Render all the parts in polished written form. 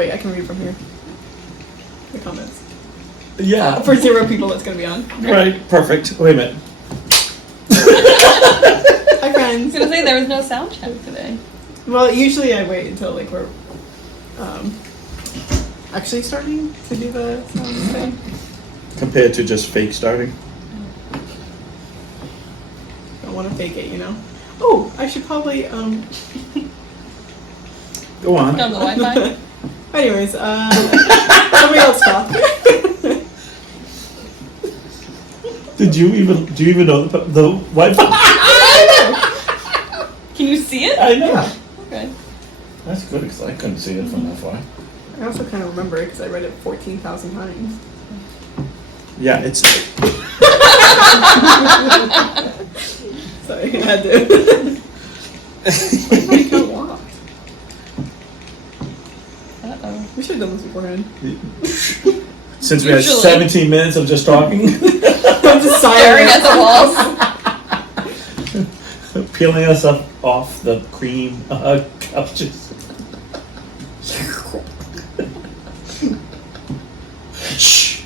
wait, I can read from here. The comments. Yeah. For 0 people that's going to be on. Right, perfect. Wait a minute. Hi, I friends. was gonna say there was no sound check today. Well, usually I wait until like we're actually starting to do the sound thing. Compared to just fake starting. Don't want to fake it, you know. Oh, I should probably Go on. On the Wi-Fi. Anyways, somebody else talk. Do you even know the Wi-Fi? Can you see it? I know. Yeah. Okay. That's good because I couldn't see it from that far. I also kind of remember it because I read it 14,000 times. Yeah, it's. Sorry, I had to. Why did I locked? Uh-oh. We should have done this beforehand. Since we had Usually. 17 minutes of just talking, I'm just Staring at the walls. peeling us up off the cream couches. Shh.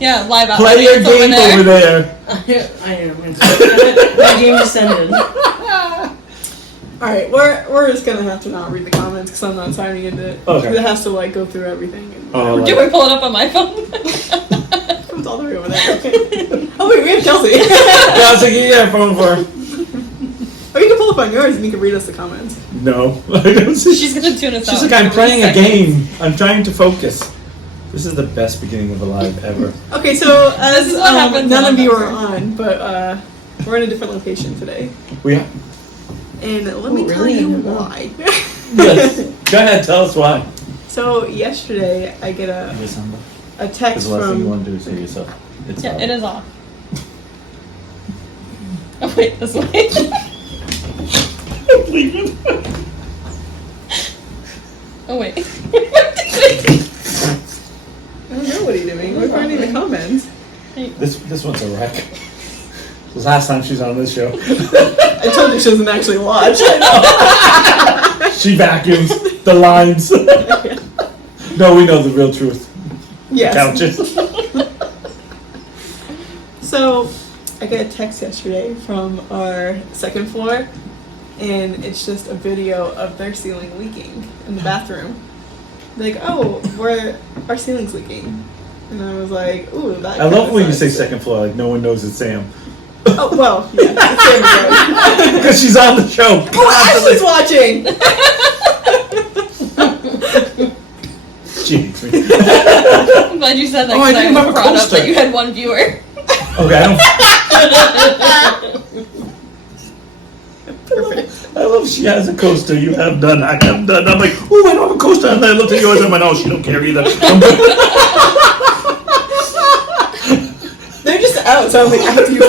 Yeah, live out. Play your It's game over there. I am. My game just ended. Alright, we're just gonna have to not read the comments because I'm not signing into it. Okay. It has to like go through everything. And Oh, Do we pull it up on my phone? it comes all the way over there. Okay. Oh wait, we have Kelsey. Yeah, I was like, yeah, phone for. Or you can pull up on yours and you can read us the comments. No, I don't see. She's gonna tune us out. She's like, I'm playing a game. I'm trying to focus. This is the best beginning of a live ever. Okay, so as This is what happens none when of you I'm are not on, but we're in a different location today. We are. And let me tell really? you why. Yes. Go ahead, tell us why. So yesterday I get a text from want to do is say yourself. It's Yeah, it is off. Oh wait, this way. Oh wait. I don't know what are you doing. We're finding the comments. This one's a wreck. The last time she's on this show, I told you she doesn't actually watch. she vacuums the lines. No, we know the real truth. Yes. Couches. So I get a text yesterday from our second floor, and it's just a video of their ceiling leaking in the bathroom. They're like, oh, our ceiling's leaking. And I was like, ooh, that I love kinda when you say sucks. second floor, like no one knows it's Sam. Oh, well, yeah. it's Sam. Because she's on the show. Oh, Ashley's watching! Jeez. I'm glad you said that Oh, I because didn't have a brought up coaster. that you had one viewer. Okay, I love she has a coaster. You have done. I have done. I'm like, oh, I don't have a coaster. And then I looked at yours and I went, oh, she don't care either. I'm good. They're just out, so I'm like, I have to use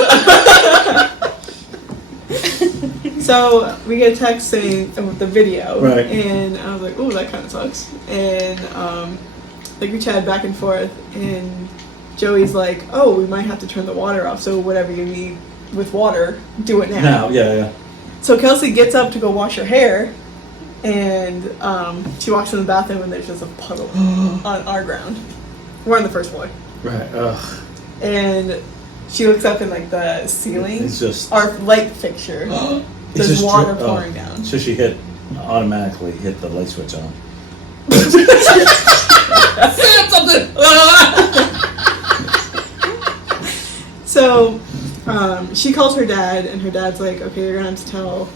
it. So we get a text saying with the video, Right. And I was like, "Ooh, that kind of sucks." And like we chatted back and forth, and Joey's like, "Oh, we might have to turn the water off. So whatever you need with water, do it now." Now, yeah. So Kelsey gets up to go wash her hair, and she walks in the bathroom, and there's just a puddle on our ground. We're on the first floor, Right. Ugh. and she looks up in like the ceiling. It's just. Our light fixture. It's There's just water drip- pouring down. So she automatically hit the light switch on. Something. So she calls her dad, and her dad's like, "Okay, you're gonna have to tell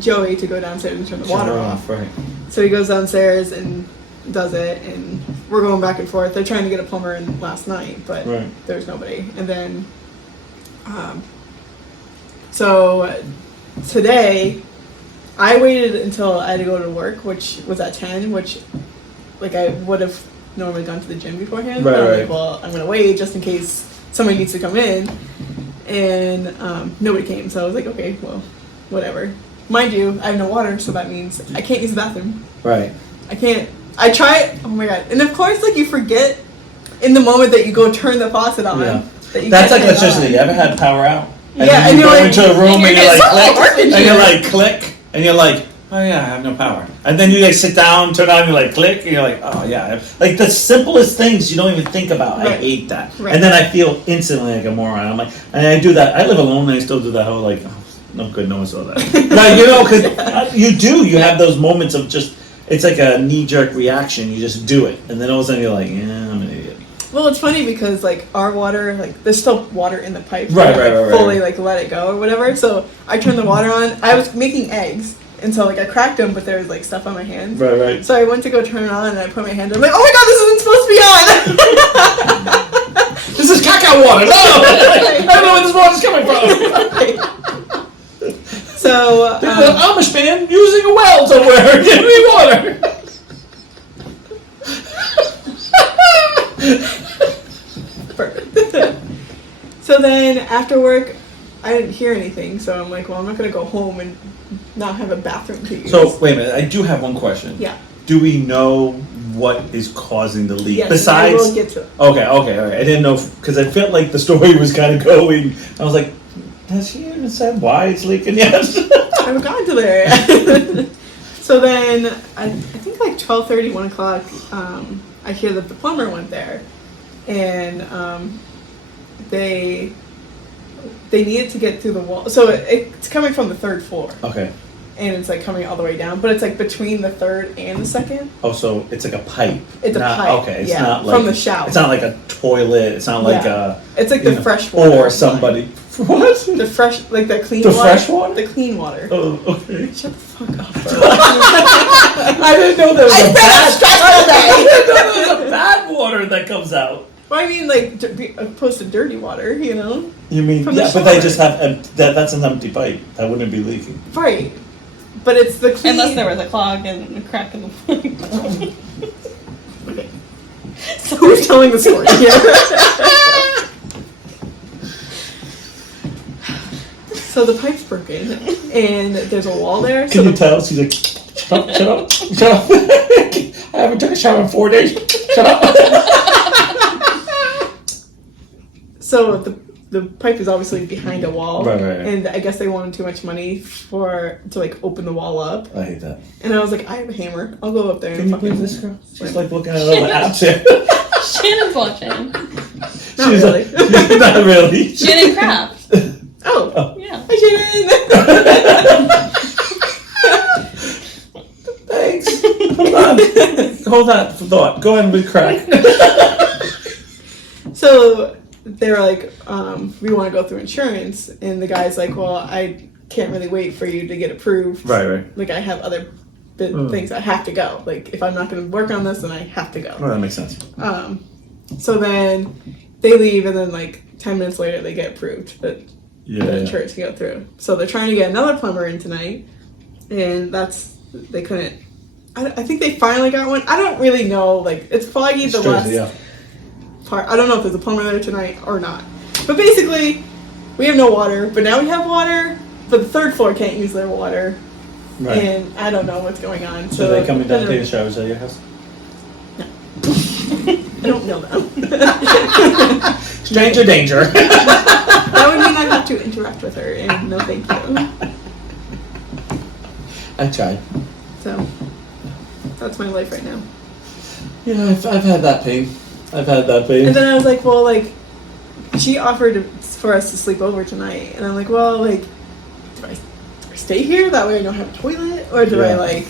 Joey to go downstairs and turn the water off." Right. So he goes downstairs and does it, and we're going back and forth. They're trying to get a plumber in last night, but Right. there's nobody. And then, so today, I waited until I had to go to work, which was at 10, which like I would have normally gone to the gym beforehand. Right, but I'm right. like, well, I'm gonna wait just in case somebody needs to come in, and nobody came. So I was like, okay, well, whatever. Mind you, I have no water, so that means I can't use the bathroom. Right. I can't. I try. Oh my god! And of course, like you forget in the moment that you go turn the faucet on. Yeah. That you That's can't like turn it electricity. on. You ever had power out? Yeah, then and you you're go like- into a room and you're It's like not click, working and you're here. like click, and you're like, oh yeah, I have no power. And then you like sit down, turn on, you like click, and you're like, oh yeah. Like the simplest things you don't even think about. I Right. hate that. Right. And then I feel instantly like a moron. I'm like, and I do that. I live alone, and I still do that whole like, oh, no good, no one saw that. Like, you know, because you have those moments of just, it's like a knee-jerk reaction. You just do it, and then all of a sudden you're like, yeah, I'm an idiot. Well, it's funny because like our water, like there's still water in the pipe. Right, so, right, like, right, right. Fully like let it go or whatever. So I turned the water on. I was making eggs, and so like I cracked them, but there was like stuff on my hands. Right, right. So I went to go turn it on, and I put my hand. I'm like, oh my god, this isn't supposed to be on. This is cacao water. No, I don't know where this water's coming from. So The Amish man using a well somewhere. Give me water. Perfect. So then after work, I didn't hear anything. So I'm like, well, I'm not gonna go home and not have a bathroom to use. So wait a minute. I do have one question. yeah. Do we know what is causing the leak? Yes, Besides, I will get to it. okay, all right. I didn't know because I felt like the story was kind of going. I was like, has she even said why it's leaking yet? I haven't gotten to there yet. So then, I think like 12:30, 1 o'clock, I hear that the plumber went there, and they needed to get through the wall. So it's coming from the third floor, Okay. and it's like coming all the way down, but it's like between the third and the second. Oh, so it's like a pipe. It's Not- a pipe. Okay, it's yeah, not like from the shower. It's not like a toilet. It's not like Yeah. a. It's like you the know, fresh water. or somebody. What? The fresh, like the clean The water. fresh water? The clean water. Oh, okay. Shut the fuck up, bro. I didn't know there was I a spent a bad. stressful day. I didn't know there was a bad water that comes out. Well, I mean, like, opposed to dirty water, you know? You mean From the yeah? But they shower. just have that's an empty pipe. That wouldn't be leaking. Right. But it's the clean... Unless there was a clog and a crack in the pipe. Okay. So who's telling the story here? So the pipe's broken, and there's a wall there. So Can you tell? She's like, shut up, shut up, shut up. I haven't took a shower in 4 days. Shut up. So the pipe is obviously behind a wall, Right. and I guess they wanted too much money to like open the wall up. I hate that. And I was like, I have a hammer. I'll go up there Can and you fucking. believe this girl? She's like looking at all the apps here. Shannon's watching. Not She's really. Like, not really. Shannon Craft. Oh. Yeah. Hi, Shannon. Thanks. Hold on for thought. Go ahead with crack. So they were like, we want to go through insurance, and the guy's like, well, I can't really wait for you to get approved. Right. Like, I have other things I have to go. Like, if I'm not going to work on this, then I have to go. Well, that makes sense. So then they leave, and then like 10 minutes later, they get approved that the insurance can go through. So they're trying to get another plumber in tonight, and they couldn't. I think they finally got one. I don't really know. Like, it's foggy the last part. I don't know if there's a plumber there tonight or not. But basically, we have no water, but now we have water, but the third floor can't use their water. Right. And I don't know what's going on. So they coming down to take a showers at your house? I don't know them. Stranger danger. That would mean I'd have to interact with her, and no thank you. I tried. So, that's my life right now. Yeah, I've had that pain. And then I was like, well, like, she offered for us to sleep over tonight, and I'm like, well, like, do I stay here? That way I don't have a toilet, or do I like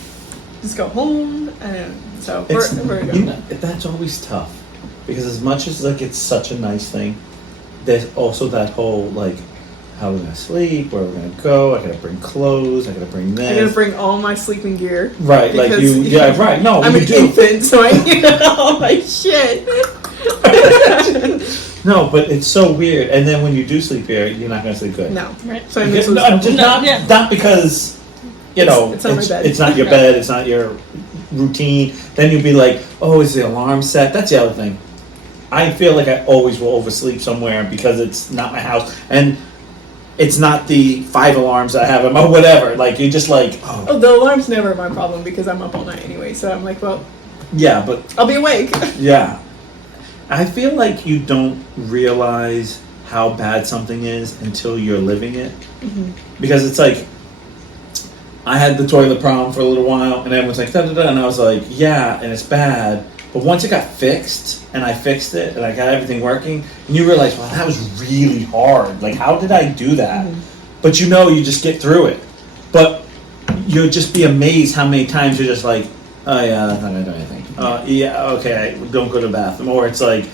just go home? And so we're going. That's always tough because as much as like it's such a nice thing, there's also that whole like, how we're gonna sleep, where we're gonna go. I gotta bring clothes. I gotta bring this. I gotta bring all my sleeping gear. Right, like you. Yeah, right. No, I'm you an do. infant, so I need all my shit. No, but it's so weird. And then when you do sleep here, you're not gonna sleep good. No, Right. so I No, miss I'm just No, yeah. not because you know It's not my bed. it's not your bed, it's not your routine. Then you'll be like, oh, is the alarm set? That's the other thing. I feel like I always will oversleep somewhere because it's not my house and it's not the 5 alarms I have or whatever. Like you're just like, Oh, the alarm's never my problem because I'm up all night anyway. So I'm like, well, yeah, but I'll be awake. yeah. I feel like you don't realize how bad something is until you're living it. Mm-hmm. Because it's like, I had the toilet problem for a little while, and everyone's like, da da da, and I was like, yeah, and it's bad. But once it got fixed, and I fixed it, and I got everything working, and you realize, wow, that was really hard. Like, how did I do that? But you just get through it. But you'll just be amazed how many times you're just like, oh yeah, that's not gonna do anything. Yeah, okay, don't go to the bathroom. Or it's like,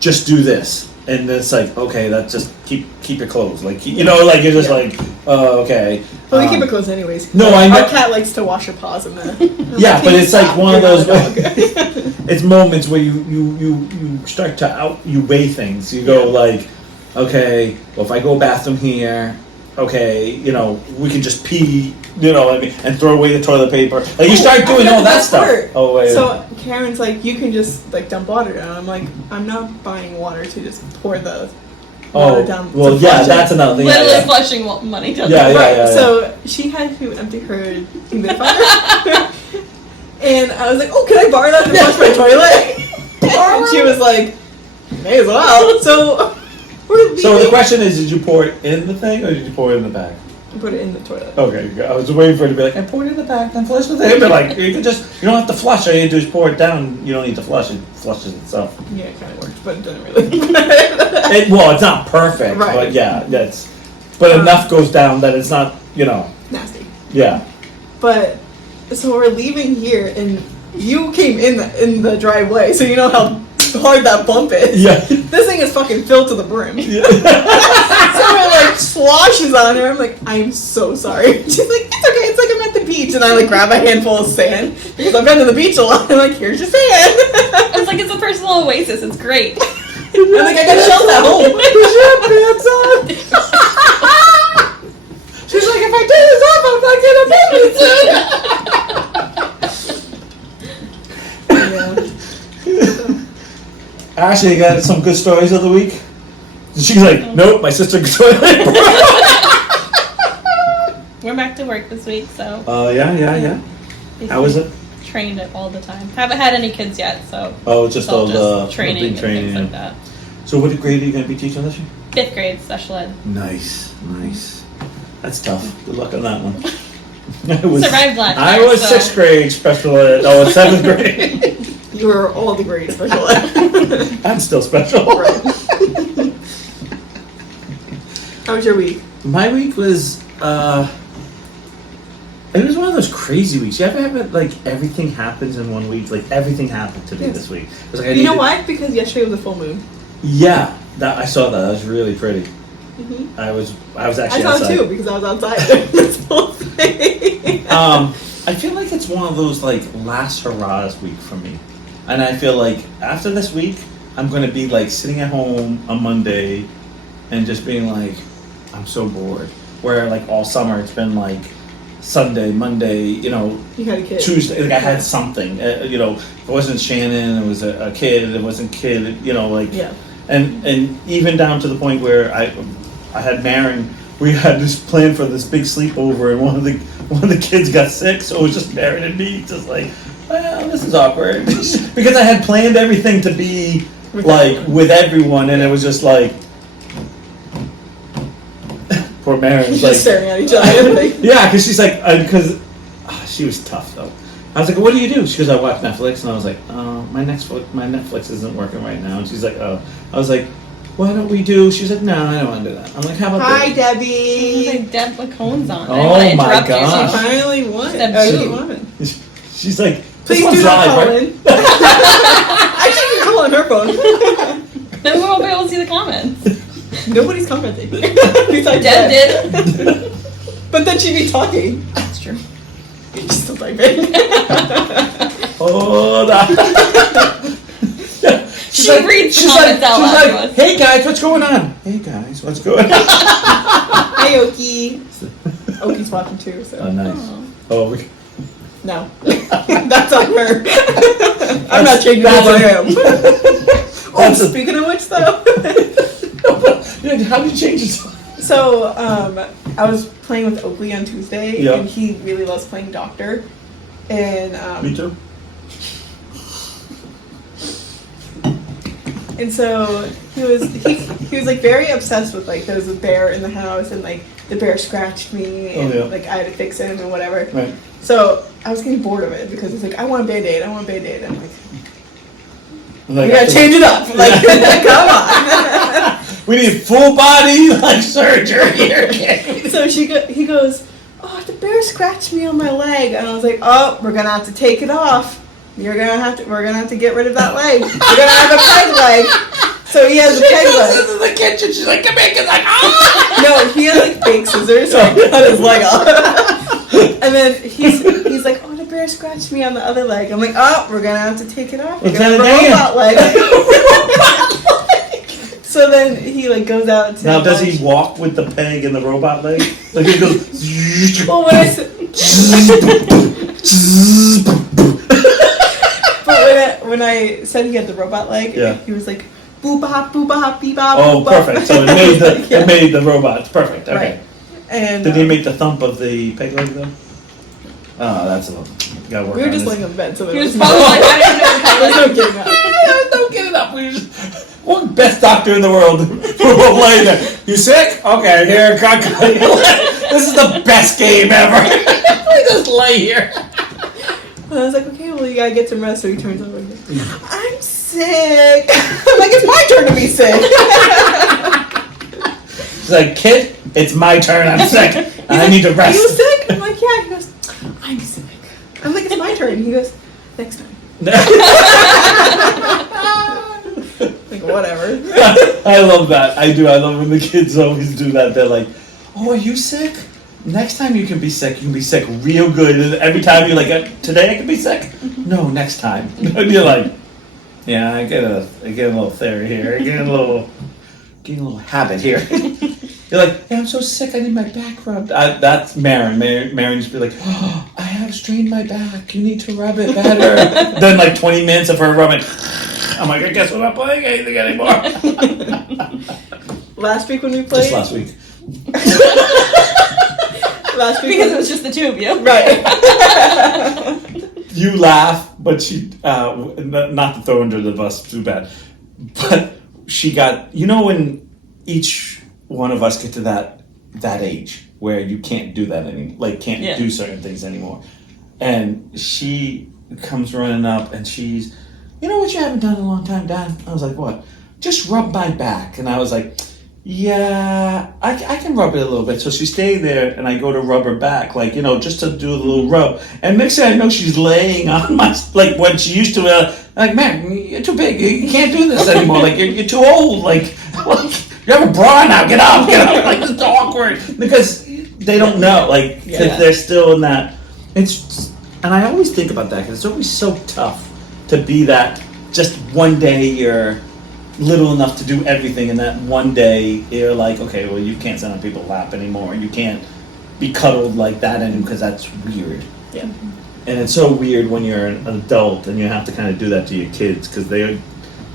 just do this. And it's like, okay, that's just keep it closed. Like, like you're just like, oh, okay. But we keep it closed anyways. No, I know. Our cat likes to wash her paws in there. Yeah, but it's like one of those. You're not a dog. It's moments where you start to you weigh things. You go like, okay, well if I go bathroom here, okay, we can just pee, what I mean, and throw away the toilet paper. Like you start doing all that stuff. Part. Oh wait. So Karen's like, you can just like dump water down. I'm like, I'm not buying water to just pour the water down. Well, yeah, that's another thing. Literally Yeah. flushing money down Yeah, the yeah. Right. So she had to empty her humidifier. And I was like, oh, can I borrow that to flush my toilet? And she was like, may as well. So we're leaving. So the question is, did you pour it in the thing or did you pour it in the bag? Put it in the toilet. Okay, I was waiting for it to be like, I poured it in the bag, then flush the thing. But like, you don't have to flush. All you do is pour it down. You don't need to flush it. It flushes itself. Yeah, it kind of worked, but it doesn't really. Well, it's not perfect, Right. but yeah, but enough goes down that it's not, Nasty. yeah. But so we're leaving here, and you came in the driveway, so you know how hard that bump is. Yeah. This thing is fucking filled to the brim. Yeah. So it like sloshes on her. I'm like, I'm so sorry. She's like, it's okay. It's like I'm at the beach, and I like grab a handful of sand because I've been to the beach a lot. I'm like, here's your sand. I was like, it's a personal oasis. It's great. I'm like, I got shells at home. Put your pants on. She's like, if I take this off, I'm not gonna Yeah. Ashley, you got some good stories of the week? She's like, nope, my sister got toilet. We're back to work this week, so. Yeah. How was it? Trained it all the time. Haven't had any kids yet, so. Oh, just all the training big and training. things like that. So what grade are you going to be teaching this year? 5th grade special ed. Nice. That's tough. Good luck on that one. Survived last I year, was so. 6th grade special ed. Oh, 7th grade. You were all the grade special ed. I'm still special. Right. How was your week? My week was, it was one of those crazy weeks. You ever have it, like, everything happens in one week? Like, everything happened to me Yes. this week. It was like, You know why? Because yesterday was a full moon. Yeah, I saw that. That was really pretty. Mm-hmm. I was I actually saw outside. it too because I was outside this whole thing. I feel like it's one of those, like, last hurrahs week for me. And I feel like after this week, I'm going to be, like, sitting at home on Monday and just being like, I'm so bored. Where, like, all summer it's been, like, Sunday, Monday, You had a kid. Tuesday, like, I had something. It wasn't Shannon, it was a kid, it wasn't kid, like... Yeah. And even down to the point where I had Marin, we had this plan for this big sleepover, and one of the kids got sick, so it was just Marin and me, just like, well, this is awkward, because I had planned everything to be with everyone, and it was just like, poor Marin was Just like staring at each other. yeah, because she's like, because she was tough though. I was like, what do you do? She goes, I watch Netflix, and I was like, oh, my Netflix isn't working right now. And she's like, oh. I was like, why don't we do? She's like, no, I don't want to do that. I'm like, how about Hi, this? Debbie. Like Deb Lacone's on. Oh I want to my interrupt gosh. you. She finally won. Deb, Oh, she- she won. She's like, Please this one's do not live, call right? in. Actually, you can call on her phone. Then we won't be able to see the comments. Nobody's commenting. Besides Deb did. But then she'd be talking. That's true. She's still typing. Oh, no. She reads the comments out loud to us. Hey guys, what's going on? Hey guys, what's going on? Hi, Oki. Oki's watching too, so. Oh, nice. Oh. Oh, No. That's on her. I'm not changing who I am. Oh, That's a- speaking of which, though. yeah, how do you change it? So, I was playing with Oakley on Tuesday, Yeah. and he really loves playing doctor. And, Me too. And so he was like very obsessed with like there was a bear in the house and like the bear scratched me, and like I had to fix him and whatever. Right. So I was getting bored of it because it's like I want a Band-Aid. I want a Band-Aid. I'm like, Like, we gotta change it up. Like, come on. We need full body like surgery here. So he goes, oh, the bear scratched me on my leg, and I was like, oh, we're gonna have to take it off. We're gonna have to get rid of that leg. We're gonna have a peg leg. So he has a peg leg. She goes into the kitchen. She's like, come here, he's like, ah! No, he had like fake scissors, so I cut his leg off. And then he's like, oh, the bear scratched me on the other leg. I'm like, oh, we're gonna have to take it off. We're gonna have a robot leg. So then he like goes out to Now, does he walk with the peg and the robot leg? Like he goes. Well, when I said, but when I said he had the robot leg, he was like, boop bop, boop bop, beep bop. Oh, boop, perfect. So it made the robots perfect. Okay. Right. And did he make the thump of the peg leg though? Oh, that's a little. Gotta work we were on just this. laying on the bed, so He there was was probably like, I didn't know no getting up. Don't get it up. We just. One best doctor in the world. We're both laying there. You sick? Okay, here, cut. This is the best game ever. We just lay here. And I was like, okay, well, you gotta get some rest. So he turns over and goes, I'm sick. I'm like, it's my turn to be sick. She's like, kid, it's my turn. I'm sick. And I need to Are rest. you sick? I'm like, yeah. He goes, I'm sick. I'm like, it's my turn. He goes, next time. Like, whatever. I love that. I do. I love when the kids always do that. They're like, oh, are you sick? Next time you can be sick. You can be sick real good. And every time you're like, today I can be sick? No, next time. And you're like, yeah, I get a little theory here. I get a little habit here. You're like, yeah, I'm so sick. I need my back rubbed. That's Marin. Marin just be like, oh, I have strained my back. You need to rub it better. Then like 20 minutes of her rubbing. I'm like, I guess we're not playing anything anymore. Last week when we played. Just last week. Last week because it was just the two of you. right. You laugh, but she, not to throw under the bus too bad, but she got, when each one of us get to that age where you can't do that anymore, like can't do certain things anymore. And she comes running up and she's, you know what you haven't done in a long time, Dad? I was like, what? Just rub my back. And I was like, yeah, I can rub it a little bit. So she stayed there and I go to rub her back, like, just to do a little rub. And next thing I know, she's laying on my, like when she used to, like, man, you're too big. You can't do this anymore. Like, you're too old. Like you have a bra now. Get up. Like, it's awkward. Because they don't know, like, because they're still in that. And I always think about that because it's always so tough to be that just one day you're little enough to do everything, and that one day you're like, okay, well, you can't sit on people's lap anymore. You can't be cuddled like that anymore because that's weird. Yeah. And it's so weird when you're an adult and you have to kind of do that to your kids because you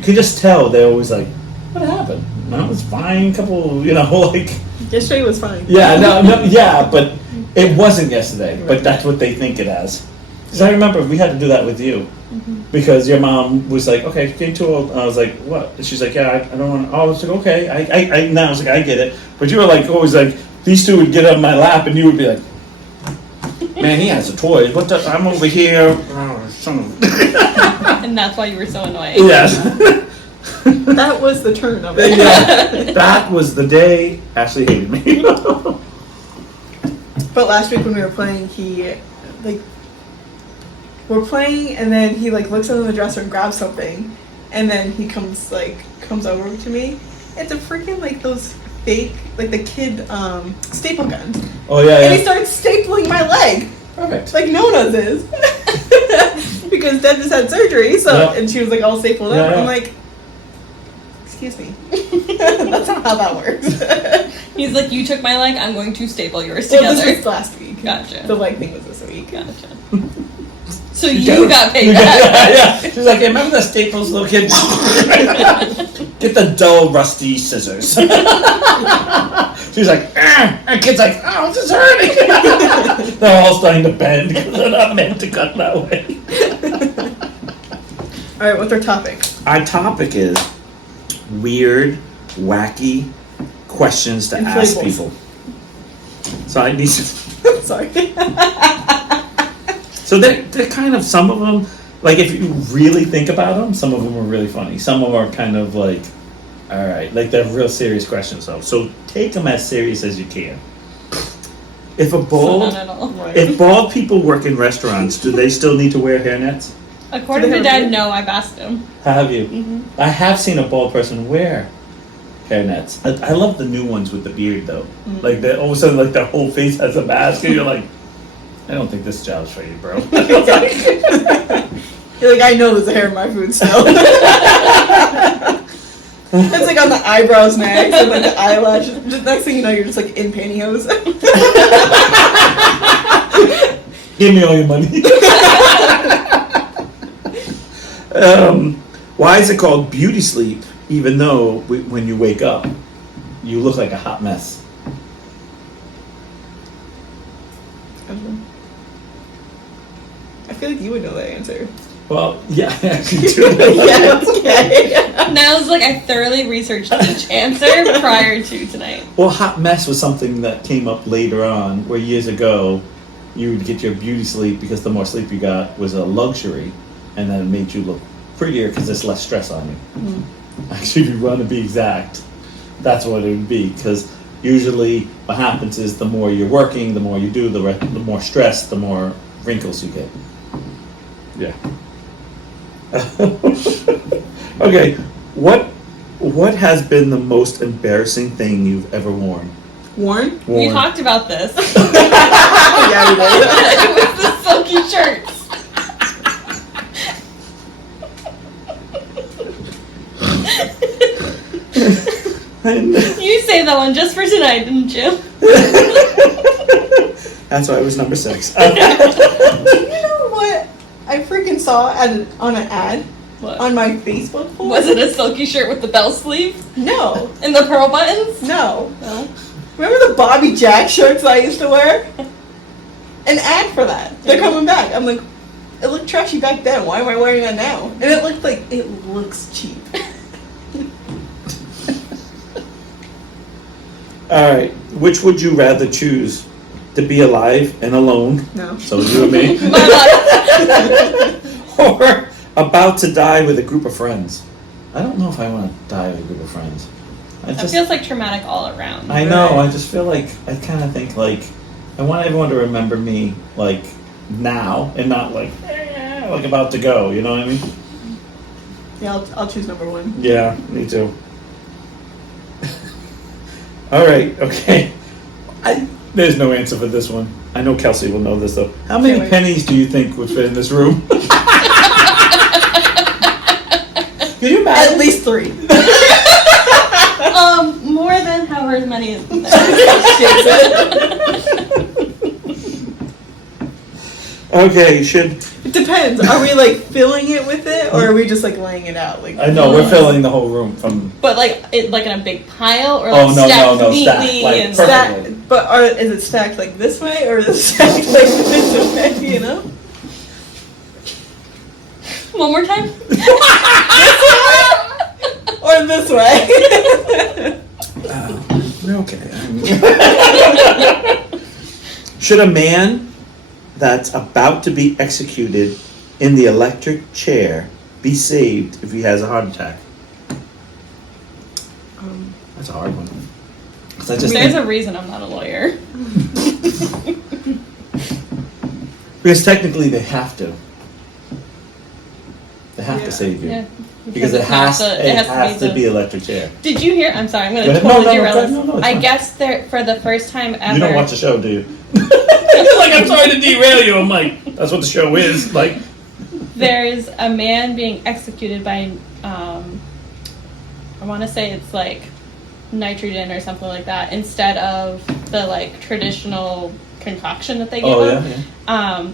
can just tell they're always like, what happened? No, it was fine. Like. Yesterday was fine. Yeah, no, yeah, but it wasn't yesterday. Right. But that's what they think it as. Because I remember we had to do that with you. Mm-hmm. Because your mom was like, okay, getting too old. I was like, what? And she's like, yeah, I don't want to. Oh, I was like, okay. Now I was like, I get it. But you were like, always like, these two would get on my lap and you would be like, man, he has a toy. I'm over here. Oh, son of And that's why you were so annoying. Yes. That was the turn of it. Yeah. That was the day Ashley hated me. But last week when we were playing, we're playing, and then he looks under the dresser and grabs something, and then he comes over to me. It's a freaking those fake the kid staple guns. Oh yeah. And he started stapling my leg. Perfect. Like no one does this. Because Deb just had surgery, and she was all stapled up. I'm like, excuse me. That's not how that works. He's like, you took my leg, I'm going to staple yours Well, together. this was last week. Gotcha. The leg thing was this week. Gotcha. So you got paid back. Yeah. She's like, hey, remember the Staples little kid? Get the dull, rusty scissors. She's like, and kid's like, oh, this is hurting. They're all starting to bend because they're not meant to cut that way. All right, what's our topic? Our topic is weird, wacky questions to ask people. So I need to. Sorry. So they're kind of, some of them, like if you really think about them, some of them are really funny. Some of them are kind of like, all right, like they're real serious questions though. So take them as serious as you can. If a bald, Not at all. Right. if bald people work in restaurants, do they still need to wear hairnets? According Do they to have a Dad, beard? no, I've asked him. Have you? I have seen a bald person wear hairnets. I love the new ones with the beard though. Like that, all of a sudden, like their whole face has a mask, and you're like, I don't think this job's for you, bro. You're like, I know there's a hair in my food still. It's like on the eyebrows next, and like the eyelashes. Just next thing you know, you're just like in pantyhose. Give me all your money. Why is it called beauty sleep? Even though when you wake up, you look like a hot mess. I feel like you would know that answer. Well, yeah, I actually do. Yeah, okay. Now it's like I thoroughly researched each answer prior to tonight. Well, hot mess was something that came up later on, where years ago, you would get your beauty sleep because the more sleep you got was a luxury, and then it made you look prettier because there's less stress on you. Actually, if you want to be exact, that's what it would be, because usually what happens is the more you're working, the more you do, the more stress, the more wrinkles you get. Yeah. Okay, what has been the most embarrassing thing you've ever worn? Warren? We talked about this. Yeah, we did. It was the silky shirts. You saved that one just for tonight, didn't you? That's why it was number 6. You know what? I freaking saw on an ad What? on my Facebook post. Was it a silky shirt with the bell sleeve No. and the pearl buttons? No. No. Remember the Bobby Jack shirts I used to wear? An ad for that. They're coming back. I'm like, it looked trashy back then. Why am I wearing that now? And it looked like, it looks cheap. Alright, which would you rather choose? To be alive and alone, No. so you and me, My or about to die with a group of friends? I don't know if I want to die with a group of friends. It feels like traumatic all around. I know, I just feel like, I kind of think like, I want everyone to remember me, like, now, and not like about to go, you know what I mean? Yeah, I'll choose number 1. Yeah, me too. Alright, okay. There's no answer for this one. I know Kelsey will know this though. How many Can't wait. pennies do you think would fit in this room? Can you At imagine? least 3. More than however many is in there. Okay, It depends. Are we like filling it with it, or are we just like laying it out? Like I know, we're filling the whole room from... But like in a big pile or Oh, like no, stacked no, neatly stacked, like, and perfect. stacked. But is it stacked like this way, or is it stacked like this way? You know? One more time. Or this way? Okay. Should a man that's about to be executed in the electric chair be saved if he has a heart attack? That's a hard one. 'Cause I just There's think- a reason I'm not a lawyer. because technically they have to. They have Yeah. to save you. Yeah. Because it it's not has, the- it has to the- be electric chair. Did you hear? I'm sorry, I'm Go going to ahead. No, totally no, derail no, this. no, it's I fine. guess there for the first time ever. You don't watch the show, do you? Like, I'm sorry to derail you. I'm like, that's what the show is. Like, There's a man being executed by, I want to say it's like nitrogen or something like that instead of the like traditional concoction that they give oh him. yeah.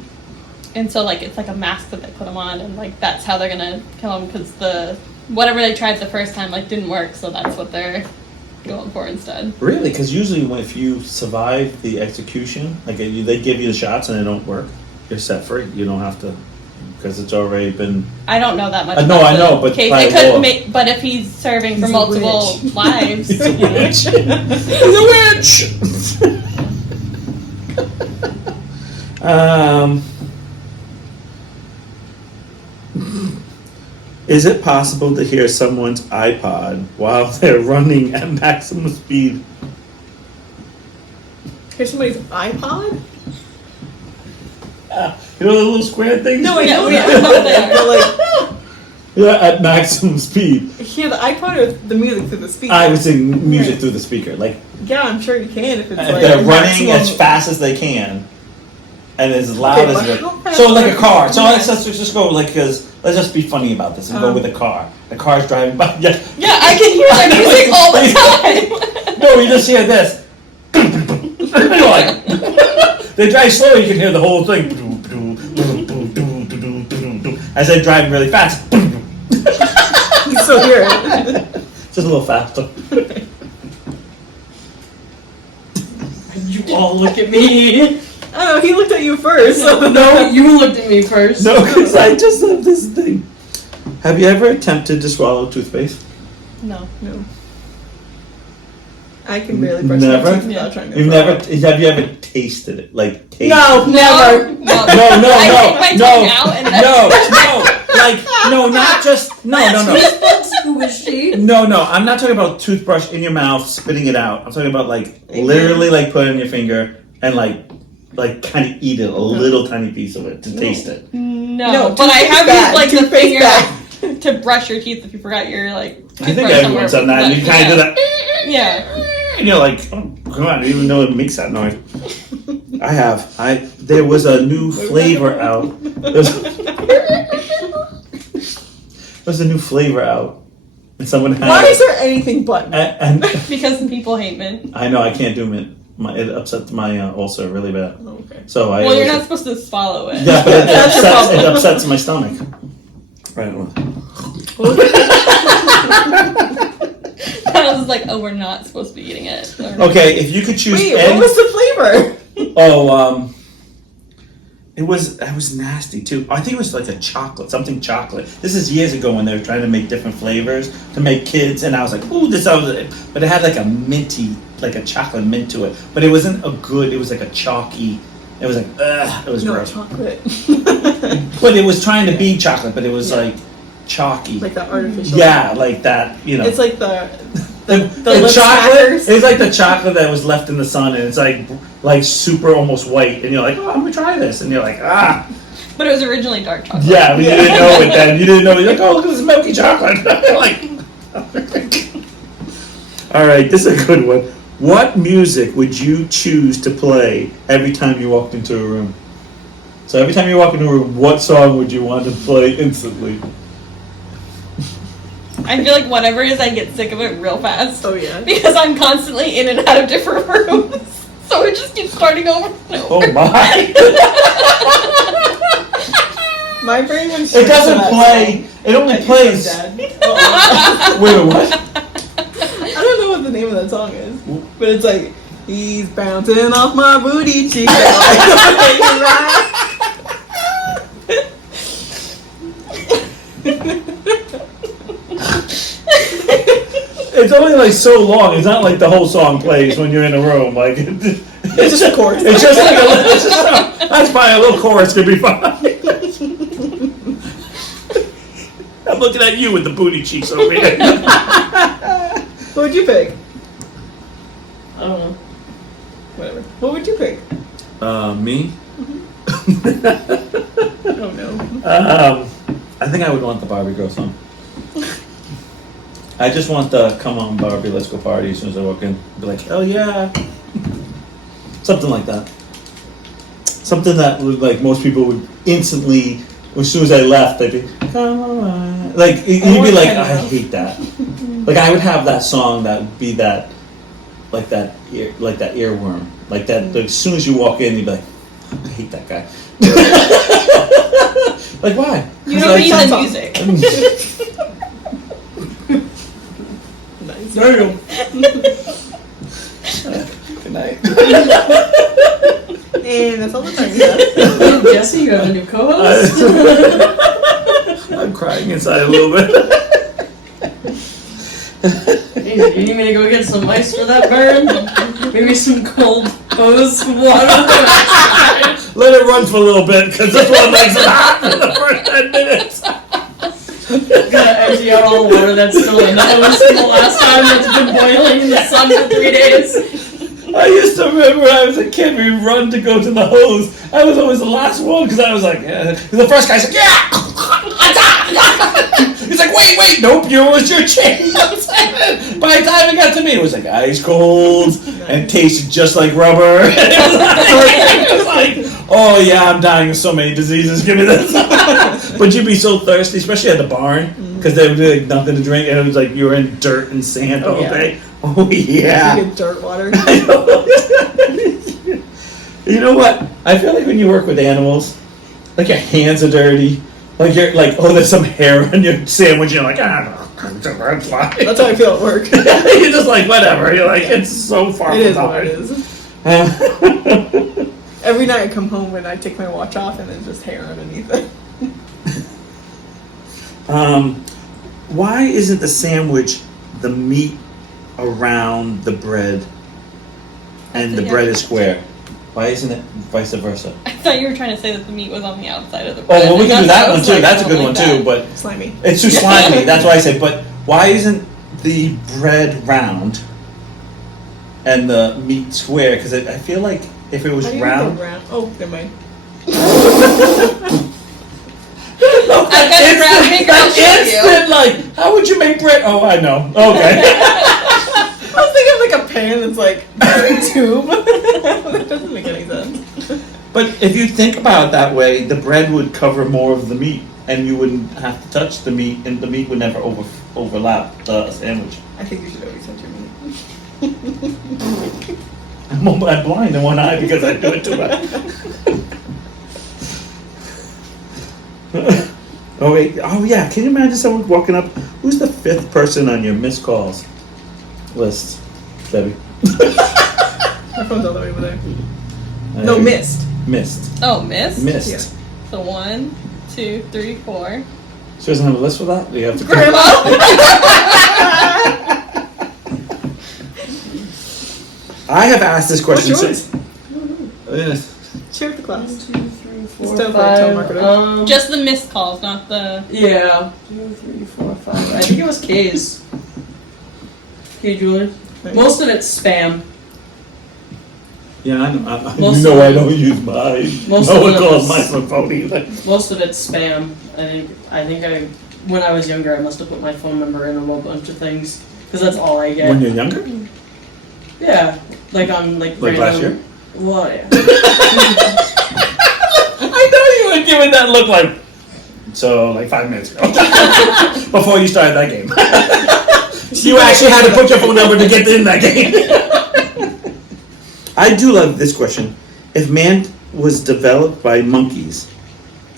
And so like it's like a mask that they put him on, and like that's how they're gonna kill him because the whatever they tried the first time like didn't work, so that's what they're going for instead. Really? Because usually if you survive the execution, like they give you the shots and they don't work, you're set free. You don't have to, because it's already been... I don't know that much. No, about I the know, but case. by They law. couldn't make. But if he's serving for He's a multiple witch. lives, He's a you know. witch. He's a witch! Is it possible to hear someone's iPod while they're running at maximum speed? Here's somebody's iPod? You know the little square things? No, I Yeah, know yeah, that. no, they are. But, like, Yeah, at maximum speed. hear the iPod or the music through the speaker? I would sing music through the speaker. Like, Yeah, I'm sure you can if it's if like they're running maximum- as fast as they can and as loud Okay, as but they how fast So, like are a car. So, you? let's just go, like, because let's just be funny about this and go with a car. The car's driving by. Yeah, Yeah, I can hear their music all the time. No, you just hear this. You're like, they drive slow, you can hear the whole thing. As they drive really fast. You still hear it. Just a little faster. You all look at me. I don't know, he looked at you first. So. No, you looked at me first. No, because I just have this thing. Have you ever attempted to swallow toothpaste? No. No. I can barely brush Never? my teeth without trying to You've throw never? up. Have you ever tasted it? Like tasted No, it? never. No. No, I take my no, tongue out and then no, not just no. Who is she? No, I'm not talking about toothbrush in your mouth, spitting it out. I'm talking about like literally like put it in your finger and like kind of eat it, a little tiny piece of it to taste it. No, No, but I have toothpaste used like bad. the Toothpaste finger bad. like, to brush your teeth if you forgot your like. I think toothbrush everyone's done somewhere. that. And you kind of do that, Yeah. and you're like, oh, come on, I didn't even know it makes that noise. I have. There was a new flavor out. There's a new flavor out, and someone had. Why is there anything but mint? And Because people hate mint. I know I can't do mint. It upsets my ulcer really bad. Oh, okay. So I. Well, you're always- not supposed to swallow it. Yeah, but That's your problem. it upsets my stomach. Right. Well. I was like, oh, we're not supposed to be eating it. Okay, if you could choose Wait, any. what was the flavor? It was nasty too. I think it was like something chocolate. This is years ago when they were trying to make different flavors to make kids, and I was like, ooh, this sounds. But it had like a minty, like a chocolate mint to it. But it wasn't a good. It was like a chalky. It was like, it was No gross. chocolate. But it was trying to be chocolate, but it was like chalky. Like that artificial. Yeah, like that. You know. It's like the the lip chocolate. smackers. It's like the chocolate that was left in the sun, and it's like super almost white, and you're like, oh, I'm gonna try this, and you're like, ah, But it was originally dark chocolate. yeah. But you didn't know it then. You didn't know. You're like, oh, look at this milky chocolate. like, all right, this is a good one. What music would you choose to play every time you walked into a room? So every time you walk into a room, what song would you want to play instantly? I feel like whatever it is, I get sick of it real fast. Oh yeah. Because I'm constantly in and out of different rooms. So it just keeps starting over and over. Oh my! My brain went. It doesn't play. It only plays. Dad. Wait, what? I don't know what the name of that song is, but it's like he's bouncing off my booty cheek. It's only like so long. It's not like the whole song plays when you're in a room. Like It's just a chorus. It's just like it's just that's fine. A little chorus could be fine. I'm looking at you with the booty cheeks over here. What would you pick? I don't know. Whatever. What would you pick? Me? Oh no. I think I would want the Barbie girl song. I just want the "Come on, Barbie, let's go party" as soon as I walk in. Be like, "Hell yeah!" Something like that. Something that would, like, most people would instantly, as soon as I left, they'd be, "Come on!" Like you'd be like, "I hate that." Like I would have that song that would be that, like that earworm, like that. As soon as you walk in, you'd be like, "I hate that guy." Like why? You don't need the music. Nice. There you go. Good night. And that's all the time we have. Jesse, you have a new co-host? I'm crying inside a little bit. Hey, you need me to go get some ice for that burn? Maybe some cold hose water? let it run for a little bit because this one makes it hot for the first 10 minutes. Gotta empty out all the water that's still in the hose from the last time that's been boiling in the sun for 3 days. I used to remember when I was a kid, we'd run to go to the hose. I was always the last one because I was like, the first guy's like, yeah! He's like, wait, nope, you was your chain. By the time it got to me, it was like ice cold and tasted just like rubber. It was like, oh yeah, I'm dying of so many diseases, give me this. But you'd be so thirsty, especially at the barn, because there would be like nothing to drink, and it was like you were in dirt and sand all day. Oh yeah. You get dirt water. You know what? I feel like when you work with animals, like your hands are dirty. Like you're like, oh, there's some hair on your sandwich. You're like, no, that's fine. That's how I feel at work. You're just like, whatever. You're like, it's so far It from is what it is. Every night I come home and I take my watch off and there's just hair underneath it. Why isn't the sandwich the meat around the bread and the bread is square? Why isn't it vice versa? I thought you were trying to say that the meat was on the outside of the Oh, bread. well, we can do that I one was too. like, That's a I good don't one like too, that. but Slimy. it's too slimy. That's why I say, but why isn't the bread round and the meat square? Because I feel like if it was How do you round. make it round? Oh, never mind. I've got a bread maker, I'll show you. Instant, like, how would you make bread? Oh, I know. Okay. I was thinking of like a pan that's like a tube. That doesn't make any sense. But if you think about it that way, the bread would cover more of the meat, and you wouldn't have to touch the meat, and the meat would never overlap the sandwich. I think you should always touch your meat. I'm blind in one eye because I do it too much. Oh wait! Oh yeah! Can you imagine someone walking up? Who's the 5th person on your missed calls list, Debbie? My phone's all the way over there. No, missed. Missed. Oh, missed? Missed. Yeah. So 1, 2, 3, 4. She doesn't have a list for that? You have to. Grandma! I have asked this question. What's yours? Share with the class. 1, 2, 3, 4, It's still for 5. telemarketer. Just the missed calls, not the... Yeah. 2, 3, 4, 5. I think it was K's. K Jewelers. Most of it's spam. Yeah, I Most know of I it- don't use mine. most No of one it calls is- mine from phone either. Most of it's spam. I think when I was younger, I must have put my phone number in a whole bunch of things because that's all I get. When you're younger? Yeah, like on like Like last year? Well, yeah. I know you were giving that look like. So, like 5 minutes ago. Before you started that game. You actually had to put your phone number to get in that game. I do love this question. If man was developed by monkeys,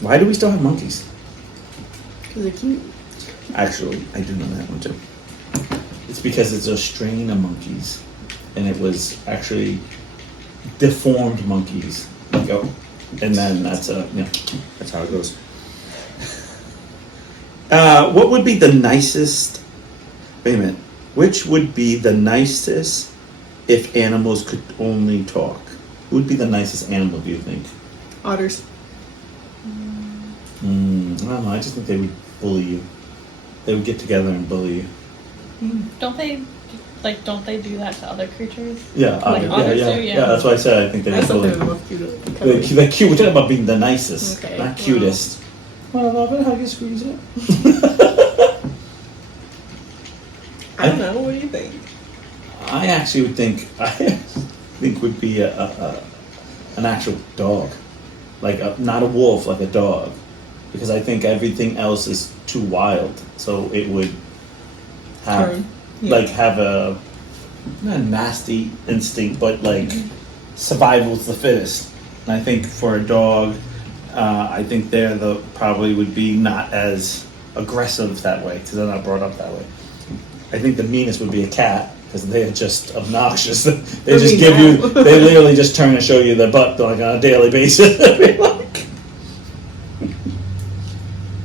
why do we still have monkeys? Because they're cute. Actually, I do know that one too. It's because it's a strain of monkeys, and it was actually deformed monkeys. Like, oh, and then that's that's how it goes. What would be the nicest? Wait a minute. Which would be the nicest if animals could only talk? Who would be the nicest animal? Do you think? Otters. I don't know. I just think they would bully you. They would get together and bully you. Don't they do that to other creatures? Yeah, Like otters do, yeah. That's why I said I think they I would thought bully they were you. the most cute. They're cute. We're talking about being the nicest, Okay, not well. cutest. Well, love it. How you squeeze it? I don't know. What do you think? I actually would think would be an actual dog, like not a wolf, like a dog, because I think everything else is too wild. So it would have Turn. Yeah. like have a not a nasty instinct, but like survival is the fittest. And I think for a dog, I think probably would be not as aggressive that way because they're not brought up that way. I think the meanest would be a cat because they are just obnoxious. They just give you, they literally just turn and show you their butt like on a daily basis.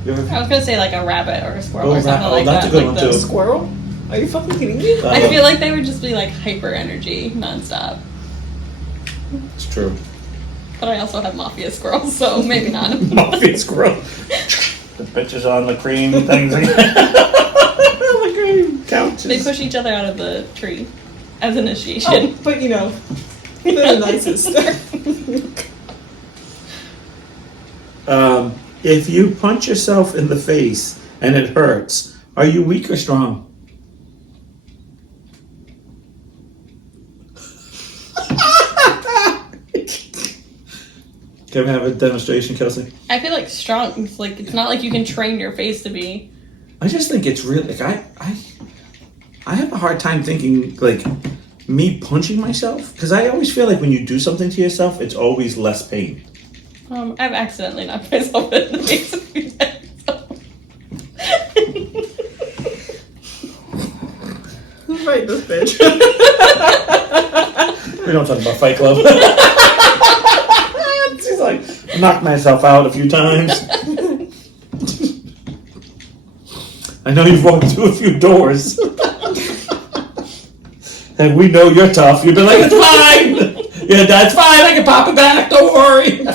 You ever- I was gonna say like a rabbit or a squirrel or something like that's that. a good like one the- too. Squirrel? Are you fucking kidding me? I feel like they would just be like hyper energy nonstop. It's true. But I also have mafia squirrels, so maybe not. Mafia squirrel. The bitches on the cream things. The cream couches. They push each other out of the tree as initiation. Oh, but you know, they're the nicest. If you punch yourself in the face and it hurts, are you weak or strong? Can we have a demonstration, Kelsey? I feel like strong. It's like it's not like you can train your face to be. I just think it's really like I have a hard time thinking like me punching myself because I always feel like when you do something to yourself, it's always less pain. I've accidentally knocked myself in the face a few times. Who's right, this bitch? We don't talk about Fight Club. She's like, I knocked myself out a few times. I know you've walked through a few doors. And we know you're tough. You've been like, it's fine. Yeah, that's fine. I can pop it back. Don't worry.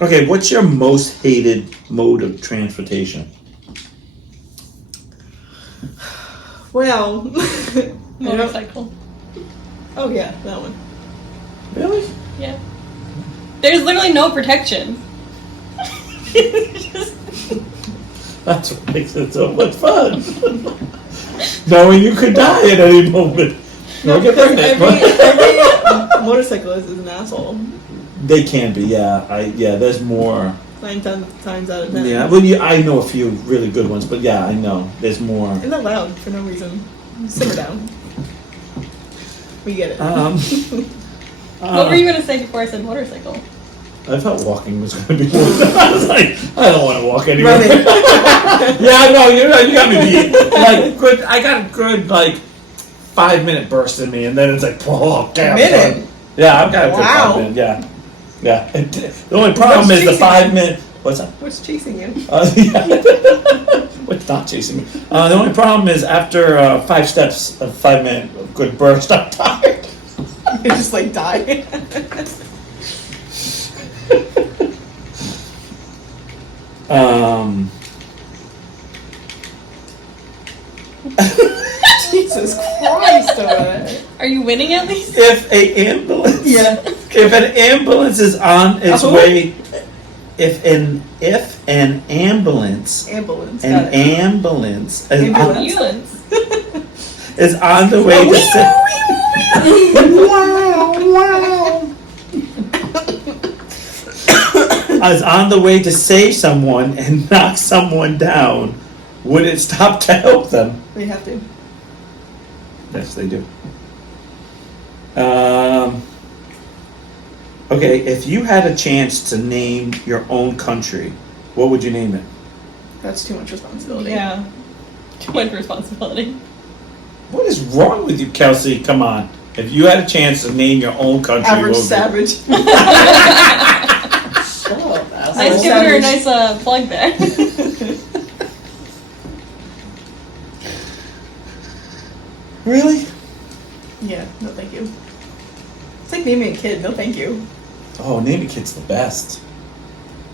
Okay, what's your most hated mode of transportation? Well, Motorcycle. oh yeah, that one. Really? Yeah. There's literally no protection. Just, That's what makes it so much fun. Knowing you could die at any moment. No, Don't get because pregnant. every motorcyclist is an asshole. They can be, yeah. There's more. 9 times out of 10. Yeah, well, I know a few really good ones, but yeah, I know there's more. Isn't that loud for no reason? Simmer down. We get it. what were you gonna say before I said motorcycle? I thought walking was going to be one. I was like, I don't want to walk anywhere. Running. Yeah, no, you got me beat. Like, good. I got a good 5-minute burst in me, and then it's like, oh, damn. Minute? Yeah, I've got a good Wow. 5 minutes. Yeah. Yeah. The only problem is the 5 minute. What's that? What's chasing you? Yeah. What's not chasing me? The only problem is after 5 steps, a 5-minute good burst, I'm tired. You just die. Jesus Christ over there. Are you winning at least? If an ambulance is on its who? way, if an ambulance Ambulance. is Ambulance. is on the way to is on the way to save someone and knock someone down, would it stop to help them? They have to. Yes, they do. Okay, if you had a chance to name your own country, what would you name it? That's too much responsibility. Yeah. Too much responsibility. What is wrong with you, Kelsey? Come on. If you had a chance to name your own country, Average what would it savage. Shut up, asshole. Nice giving her a nice plug there. be? Really? Yeah, no thank you. It's like naming a kid, no thank you. Oh, name a kid's the best.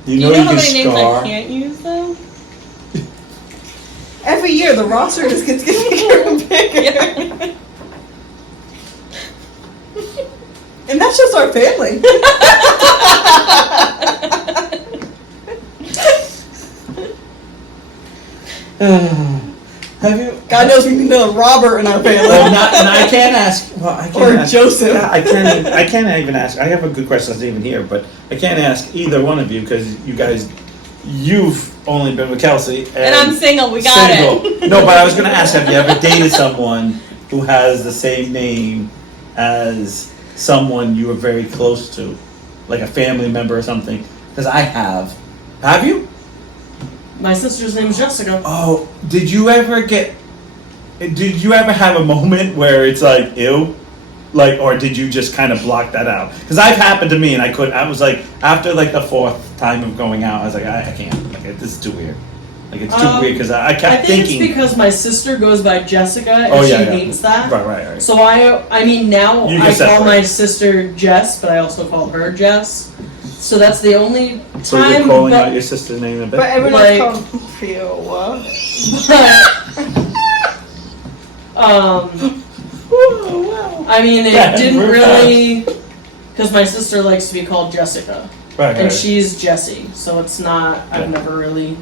You know know you how can many names scar. I can't use though? Every year the roster just gets bigger and bigger. And that's just our family. Have you? God knows we need a Robert in our family. Well, and I can't ask. Well, I can't Or ask, Joseph. I can't even ask. I have a good question that's even here, but I can't ask either one of you because you've only been with Kelsey, And I'm single, we got it. No, but I was going to ask, have you ever dated someone who has the same name as someone you were very close to, like a family member or something? Because I have. Have you? My sister's name is Jessica. Oh, did you ever have a moment where it's like, ew? Like, or did you just kind of block that out? Because I've happened to me and I was like, after like the 4th time of going out, I was like, I can't. Like, this is too weird. Like it's too weird because I I kept think thinking. it's because my sister goes by Jessica and Oh, she yeah, yeah. hates that. Right. So I mean now You I can separate. call my sister Jess, but I also call her Jess. So that's the only time. So you're calling out your sister's name a bit. But everyone Like- else called Fiola. Oh, wow. I mean, it Yeah, didn't we're really, because my sister likes to be called Jessica, Right. and she's Jessie, so it's not. Yeah. I've never really.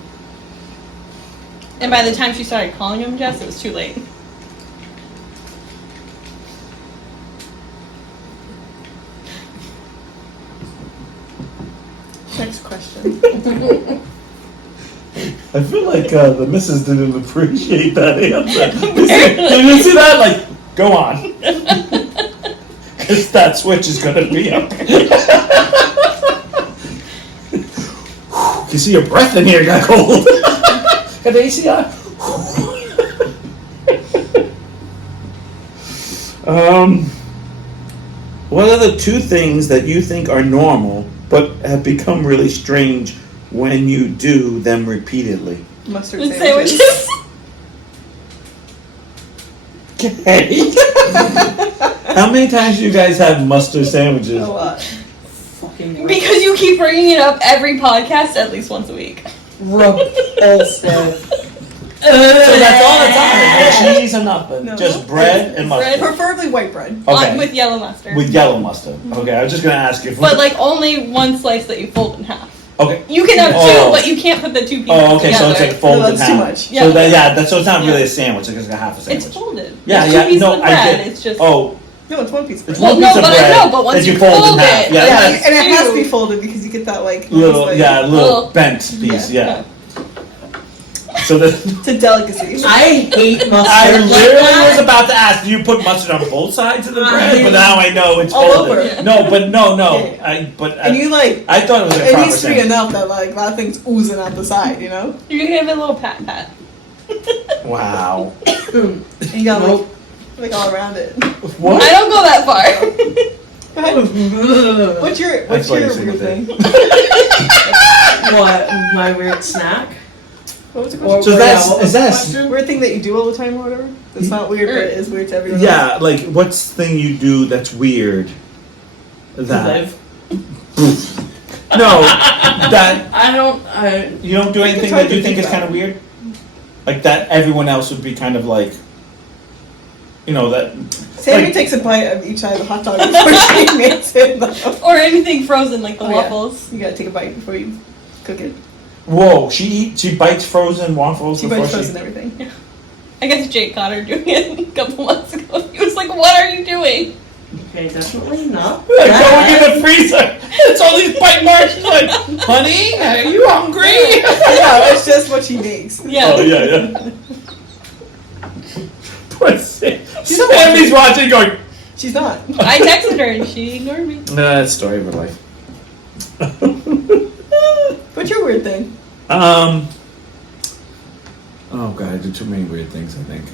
And by the time she started calling him Jess, it was too late. Next question. I feel like the missus didn't appreciate that answer. Did you see that? Like, go on. Because that switch is going to be up. You see your breath in here got cold. Got the AC on? What are the two things that you think are normal but have become really strange when you do them repeatedly? Mustard And sandwiches. sandwiches. Okay. How many times do you guys have mustard sandwiches? A lot. Fucking Because you keep bringing it up every podcast at least once a week. repulsive. So that's all it's on. No cheese or nothing. No. Just bread and mustard. Preferably white bread. Okay. With yellow mustard. With yellow mustard. Okay, I was just gonna ask you. But like only one slice that you fold in half. Okay. You can have Oh. two, but you can't put the two pieces Oh, okay. So together. it's like folded No, in that's too half. much. Yeah. So that's so it's not really Yeah. a sandwich. It's just a half a sandwich. It's folded. Yeah, It's yeah. two pieces No, of I bread. get. It's just. Oh, No, it's one piece. Of it's bread. one Well, piece no, of but I bread know, but once that you you fold in fold half. it, Yeah, yeah. that's And it has to be Two. folded because you get that like little. like, Yeah, little Little- bent piece. Yeah. So the. It's a delicacy. I hate mustard. I like literally that. was about to ask, do you put mustard on both sides of the I bread? But now I know it's All folded. over. No, but no. Yeah. I And you like thought it was a it proper needs to be sandwich. enough that like that thing's oozing out the side, you know? You can give it a little pat. Wow. And you got like all around it. What? I don't go that far. Go ahead. What's your That's why you sing weird it thing? What, my weird snack? What was the Or- question? So yeah, that's what was is the that question? Weird thing that you do all the time or whatever? It's not weird, but it is weird to everyone else. yeah, like what's the thing you do that's weird? That Live. no, that I don't. you don't do anything hard that to you think think is kind about. of weird, like that everyone else would be kind of like, you know that. Sammy like- takes a bite of each side of the hot dog before she makes it though. Or anything frozen like the Oh, yeah. waffles. You gotta take a bite before you cook it. Whoa, she bites frozen waffles She before bites frozen everything. I guess Jake caught her doing it a couple months ago. He was like, "What are you doing?" Okay, definitely not. Like going in the freezer, it's all these bite marks. She's like, honey, are you hungry? No, it's just what she makes. Yeah. Oh yeah. Poor Sam. Sammy's watching, going. She's not. I texted her and she ignored me. Nah, that's the story of her life. What's your weird thing? Oh god, I do too many weird things. I think.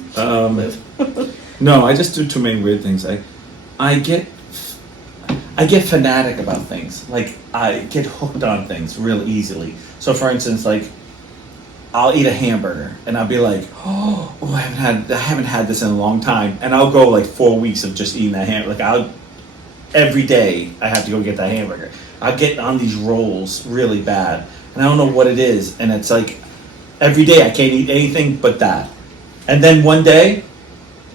No, I just do too many weird things. I get fanatic about things. Like I get hooked on things real easily. So, for instance, like I'll eat a hamburger and I'll be like, oh, I haven't had this in a long time, and I'll go like 4 weeks of just eating that hamburger. Like every day I have to go get that hamburger. I'll get on these rolls really bad, and I don't know what it is, and it's like every day I can't eat anything but that, and then one day.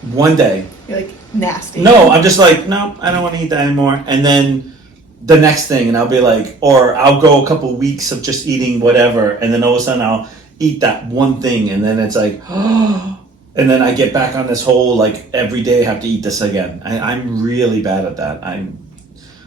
You're like nasty. No, I'm just like, no, I don't want to eat that anymore. And then the next thing, and I'll be like, or I'll go a couple weeks of just eating whatever, and then all of a sudden I'll eat that one thing, and then it's like, and then I get back on this whole, like, every day I have to eat this again. I'm really bad at that.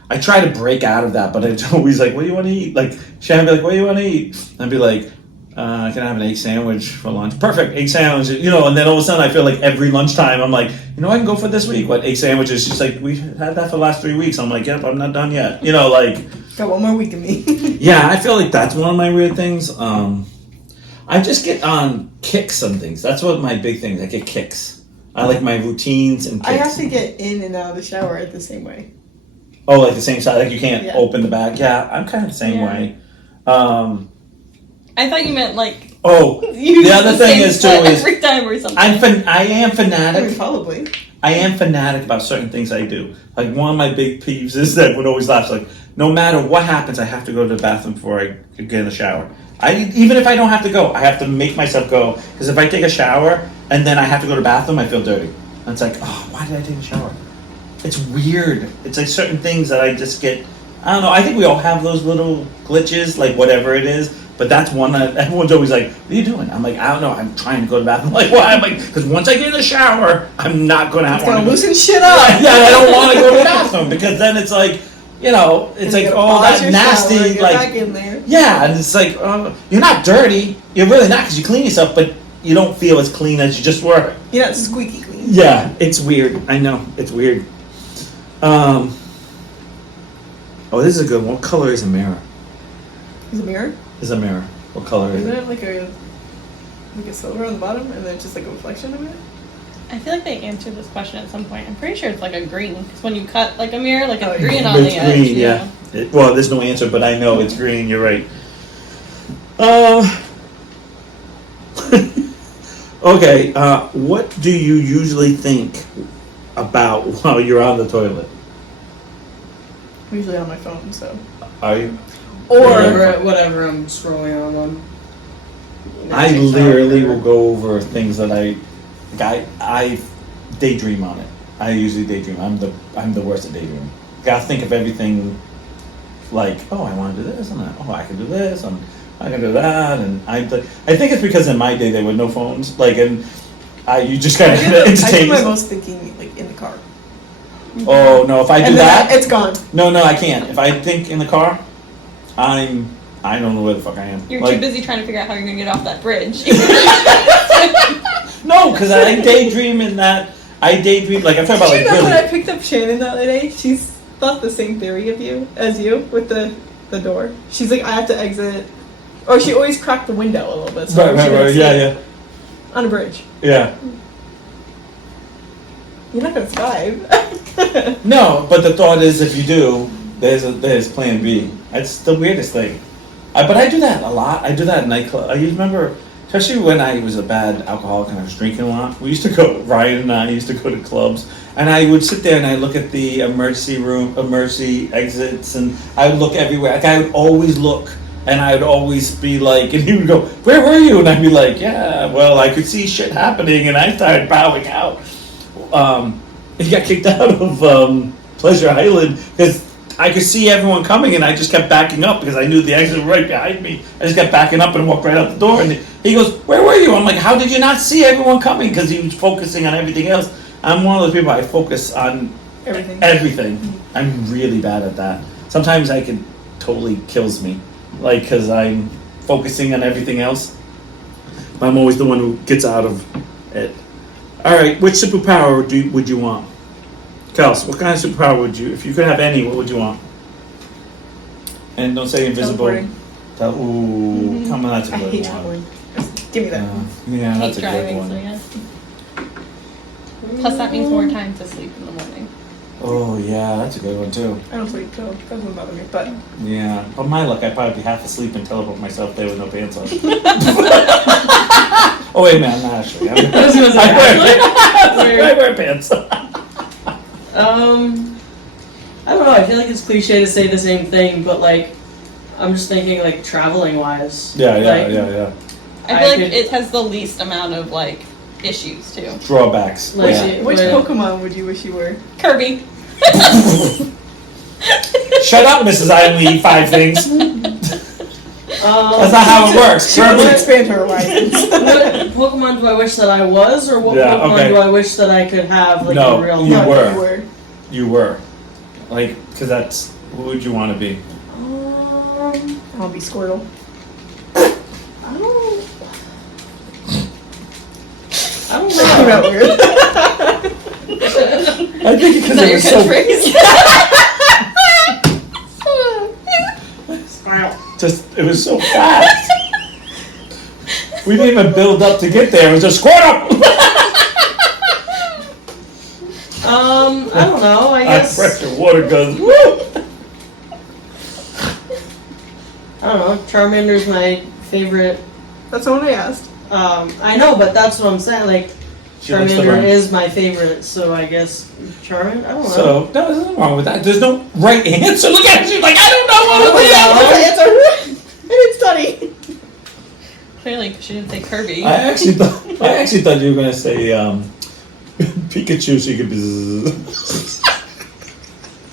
I try to break out of that, but it's always like, what do you want to eat? Like, Shannon will be like, what do you want to eat? I'd be like, can I have an egg sandwich for lunch? Perfect, egg sandwich. You know, and then all of a sudden I feel like every lunchtime I'm like, you know, I can go for this week. What, egg sandwiches? She's like, we've had that for the last 3 weeks. I'm like, yep, I'm not done yet. You know, like, Got one more week of me. yeah, I feel like that's one of my weird things. I just get on kicks on things. That's what my big thing. I get kicks. I like my routines and kicks. I have to get in and out of the shower at the same way. Oh, like the same side. Like you can't Yeah. open the back. Yeah, I'm kind of the same Yeah. way. I thought you meant like Oh, Use the other thing same is too spot is every time or something. I am I mean, fanatic. probably. I am fanatic about certain things I do. Like one of my big peeves is that everyone always laughs. Like no matter what happens, I have to go to the bathroom before I get in the shower. Even if I don't have to go, I have to make myself go because if I take a shower and then I have to go to the bathroom, I feel dirty. And it's like, oh, why did I take a shower? It's weird. It's like certain things that I just get. I don't know. I think we all have those little glitches, like whatever it is. But that's one that everyone's always like, "What are you doing?" I'm like, "I don't know. I'm trying to go to the bathroom." I'm like, why? I'm like, because once I get in the shower, I'm not going to It's want gonna to loosen shit up. Yeah, I don't want to go to the bathroom because then it's like, it's And like you gotta all pause that your nasty, shower and get like, back in there. yeah, and it's like, you're not dirty. You're really not because you clean yourself, but you don't feel as clean as you just were. You're not squeaky clean. Yeah, it's weird. I know it's weird. Oh, this is a good one. What color is a mirror? Is it a mirror? Is a mirror? What color is Isn't it? it like a silver on the bottom and then just like a reflection of it? I feel like they answered this question at some point. I'm pretty sure it's like a green. Because when you cut like a mirror, like Oh, it's yeah. green on It's the edge. green, yeah. Well, there's no answer, but I know it's green. You're right. Okay. What do you usually think about while you're on the toilet? I'm usually on my phone, so. Are you? Or whatever I'm scrolling on. I TikTok literally or- will go over things that I daydream on it. I usually daydream. I'm the worst at daydreaming. Gotta think of everything. Like, oh, I want to do this, and I can do this, and I can do that, and I think it's because in my day there were no phones. Like, and you just kind of I do entertain. my most thinking like in the car. Oh no! If I do And then that, it's gone. no, I can't. If I think in the car, I don't know where the fuck I am. You're Like, too busy trying to figure out how you're gonna get off that bridge. No, because I daydream in that. I daydream like I'm talking about Did like you know when really. I picked up Shannon the other day? She's thought the same theory of you as you with the door. She's like, I have to exit, or she always cracked the window a little bit. So she didn't see it. On a bridge. Yeah. You're not gonna survive. No, but the thought is, if you do, there's Plan B. It's the weirdest thing. But I do that a lot. I do that at nightclub. I remember, especially when I was a bad alcoholic and I was drinking a lot. We used to go. Ryan and I used to go to clubs, and I would sit there and I look at the emergency exits, and I would look everywhere. Like I would always look, and I would always be like, and he would go, "Where were you?" And I'd be like, "Yeah, well, I could see shit happening," and I started bowing out. He got kicked out of Pleasure Island because I could see everyone coming, and I just kept backing up because I knew the exit was right behind me. I just kept backing up and walked right out the door. And he goes, "Where were you?" I'm like, "How did you not see everyone coming?" Because he was focusing on everything else. I'm one of those people. I focus on everything. I'm really bad at that. Sometimes I can totally kills me, like because I'm focusing on everything else. I'm always the one who gets out of it. All right, which superpower would you want? Kels, what kind of superpower would you, if you could have any, what would you want? And don't say invisible. Teleporting. Ooh, come on, that's a I good hate one. traveling. Just give me that. Yeah, Hate that's a good driving, one. so yes. Plus, that means more time to sleep in the morning. Oh yeah, that's a good one too. I don't sleep, so it doesn't bother me. But Yeah, but my luck, I'd probably be half asleep and teleport myself there with no pants on. Oh wait a minute, I'm not actually. I was gonna say, I wear pants. I don't know. I feel like it's cliche to say the same thing, but like, I'm just thinking like traveling wise. Yeah. I feel I like could- it has the least amount of like issues too. Drawbacks. Like, Yeah. which Wait. Pokemon would you wish you were? Kirby. Shut up, Mrs. I only eat 5 things. That's not how it works. She wants to Kirby. expand her horizons. What Pokemon do I wish that I was, or what Yeah, Pokemon okay. do I wish that I could have like No, in real you life? were. You were. Like, because that's, who would you want to be? I'll be Squirtle. I don't Came know. out weird. I think because Is that it your was so. catchphrase? Just, it was so fast. We didn't even build up to get there. It was just Squirtle. I don't know. I High guess pressure water guns. Woo! I don't know. Charmander's my favorite That's the one I asked. I know, but that's what I'm saying. Like, She likes to Charmander run. is my favorite, so I guess Charmander. I don't know. So, no, there's nothing wrong with that. There's no right answer. Look at her. She's like, I don't know what What's it is. the answer? I didn't study. Clearly, 'cause she didn't say Kirby. I actually thought you were going to say Pikachu so you could bzzz.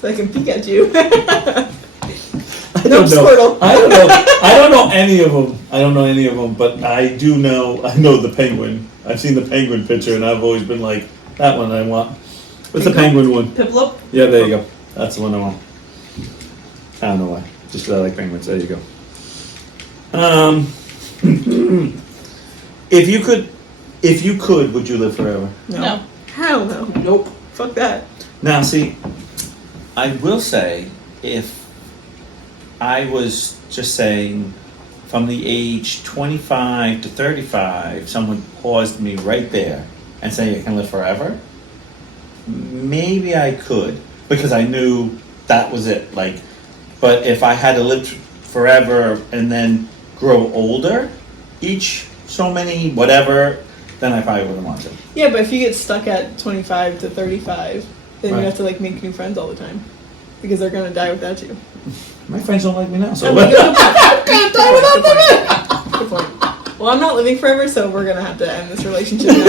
So I can peek at you. I No don't know. Squirtle. I don't know. I don't know any of them. I don't know any of them, but I do know. I know the penguin. I've seen the penguin picture, and I've always been like, that one I want. What's the penguin one? Piplup. Yeah, there you go. That's the one I want. I don't know why. Just 'cause I like penguins. There you go. If you could, would you live forever? No. Hell no. Nope. Fuck that. Now, see, I will say, if I was just saying from the age 25 to 35, someone paused me right there and say I can live forever, maybe I could, because I knew that was it. Like, but if I had to live forever and then grow older, each so many whatever, then I probably wouldn't want to. Yeah, but if you get stuck at 25 to 35, then Right. you have to like make new friends all the time because they're gonna die without you. My friends don't like me now, so I mean, good point. Good point. Well, I'm not living forever, so we're gonna have to end this relationship now.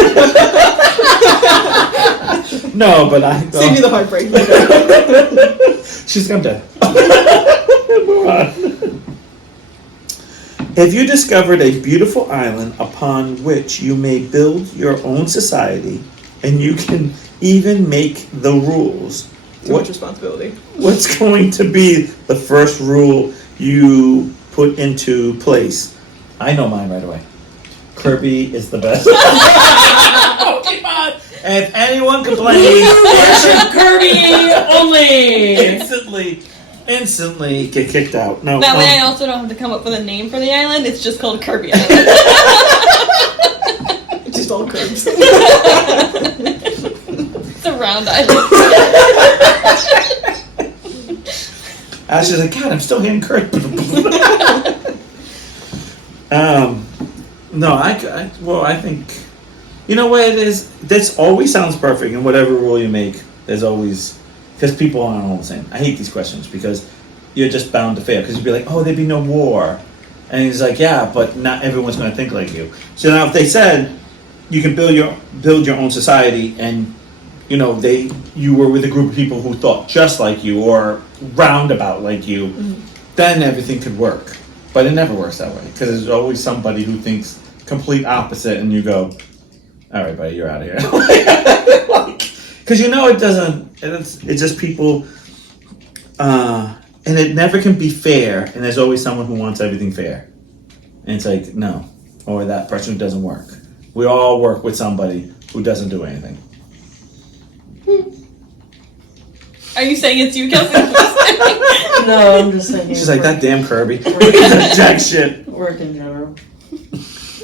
no, but I Save you the heartbreak. She's come dead. Move on. If you discovered a beautiful island upon which you may build your own society, and you can even make the rules, Too much responsibility. what's going to be the first rule you put into place? I know mine right away. Kirby is the best. Pokemon! And if anyone complains, Worship Kirby only. instantly get kicked out. No. That way I also don't have to come up with a name for the island. It's just called Kirby Island. It's just all curves. It's a round island. Ashley's like, God, I'm still hearing Kirby. No, I think, you know what it is? This always sounds perfect, and whatever rule you make, there's always, because people aren't all the same. I hate these questions because you're just bound to fail. Because you'd be like, oh, there'd be no war. And he's like, yeah, but not everyone's going to think like you. So now if they said you can build your own society, and you know you were with a group of people who thought just like you or roundabout like you, then everything could work. But it never works that way because there's always somebody who thinks complete opposite, and you go, all right, buddy, you're out of here. Because you know it doesn't. It's just people, and it never can be fair. And there's always someone who wants everything fair, and it's like no, or that person who doesn't work. We all work with somebody who doesn't do anything. Are you saying it's you, Kelsey? No, I'm just saying. She's like that damn Kirby, jack shit. Work in general.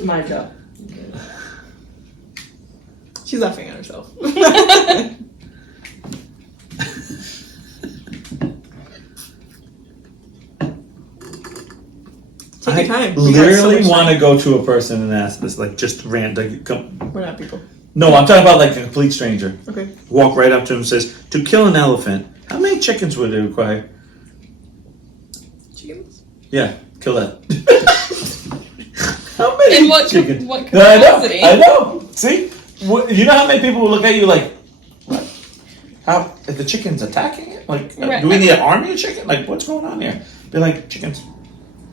My job. She's laughing at herself. Take your time. I We got so literally much want to time. go to a person and ask this, like just random. We're not people. No, I'm talking about like a complete stranger. Okay. Walk right up to him and says, to kill an elephant, how many chickens would it require? Chickens? Yeah, kill that. How many In what chickens? what No, I capacity? know. See? You know how many people will look at you like, what? How, if the chicken's attacking it? Like, Right. do we need an army of chicken? Like, what's going on here? Be like, chickens.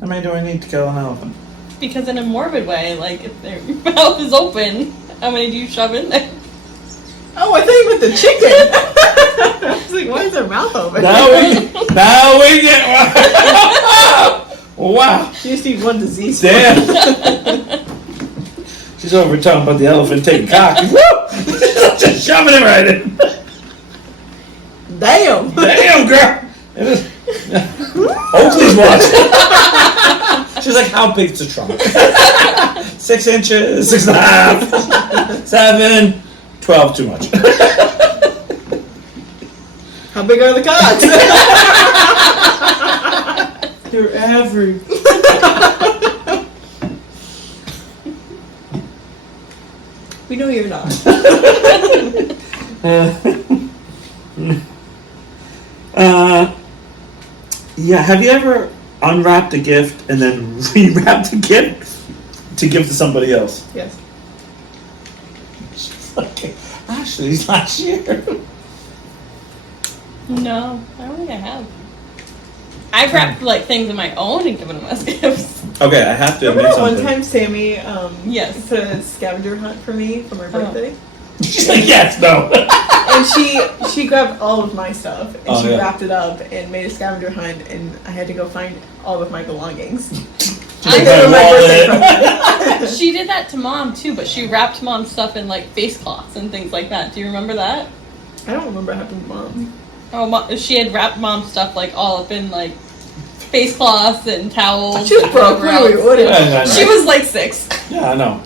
How many do I need to kill an elephant? Because in a morbid way, like if their mouth is open, how many do you shove in there? Oh, I thought you meant the chicken. I was like, why is her mouth open? Now we get wow. You just need one disease. Damn. She's over talking about the elephant taking cock. Woo! Just shoving it right in. Damn. Damn, girl. It is. Oakley's watching. She's like, how big's the trunk? 6 inches, 6.5, 7, 12, too much. How big are the cocks? They're average. We know you're not. Yeah, have you ever unwrapped a gift and then rewrapped the gift to give to somebody else? Yes. Okay. Ashley's last year. No, I don't think I have. I've wrapped like things of my own and given them as gifts. Okay, I have to Remember admit that one something. time Sammy Yes. put a scavenger hunt for me for my birthday? She's like, yes, no. And she grabbed all of my stuff and Oh, she yeah. wrapped it up and made a scavenger hunt and I had to go find all of my belongings. Like They were my my birthday wallet. present. She did that to mom too, but she wrapped mom's stuff in like face cloths and things like that. Do you remember that? I don't remember what happened to Mom. Oh, she had wrapped mom's stuff like all up in like face cloths and towels. She was and broke. whatever What do we else. order? Yeah, She was like 6. Yeah, I know.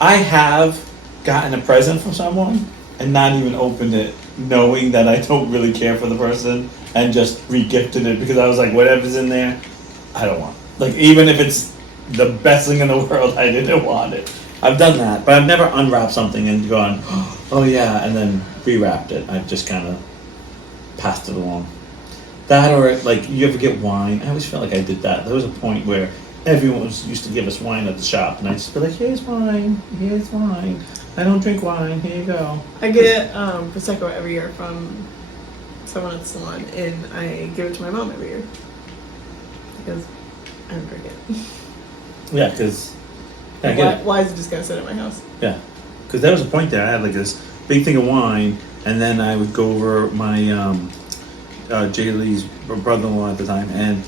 I have gotten a present from someone and not even opened it, knowing that I don't really care for the person, and just re-gifted it because I was like, whatever's in there, I don't want. Like, even if it's the best thing in the world, I didn't want it. I've done that, but I've never unwrapped something and gone, oh yeah, and then rewrapped it. I've just kind of passed it along. That, or like, you ever get wine? I always felt like I did that. There was a point where everyone used to give us wine at the shop, and I'd just be like, here's wine, here's wine. I don't drink wine, here you go. I get Prosecco every year from someone at the salon and I give it to my mom every year. Because I don't drink it. Yeah, because I get it. Why is it just gonna sit at my house? Yeah, because there was a point there. I had like this big thing of wine, and then I would go over my Jay Lee's brother-in-law at the time, and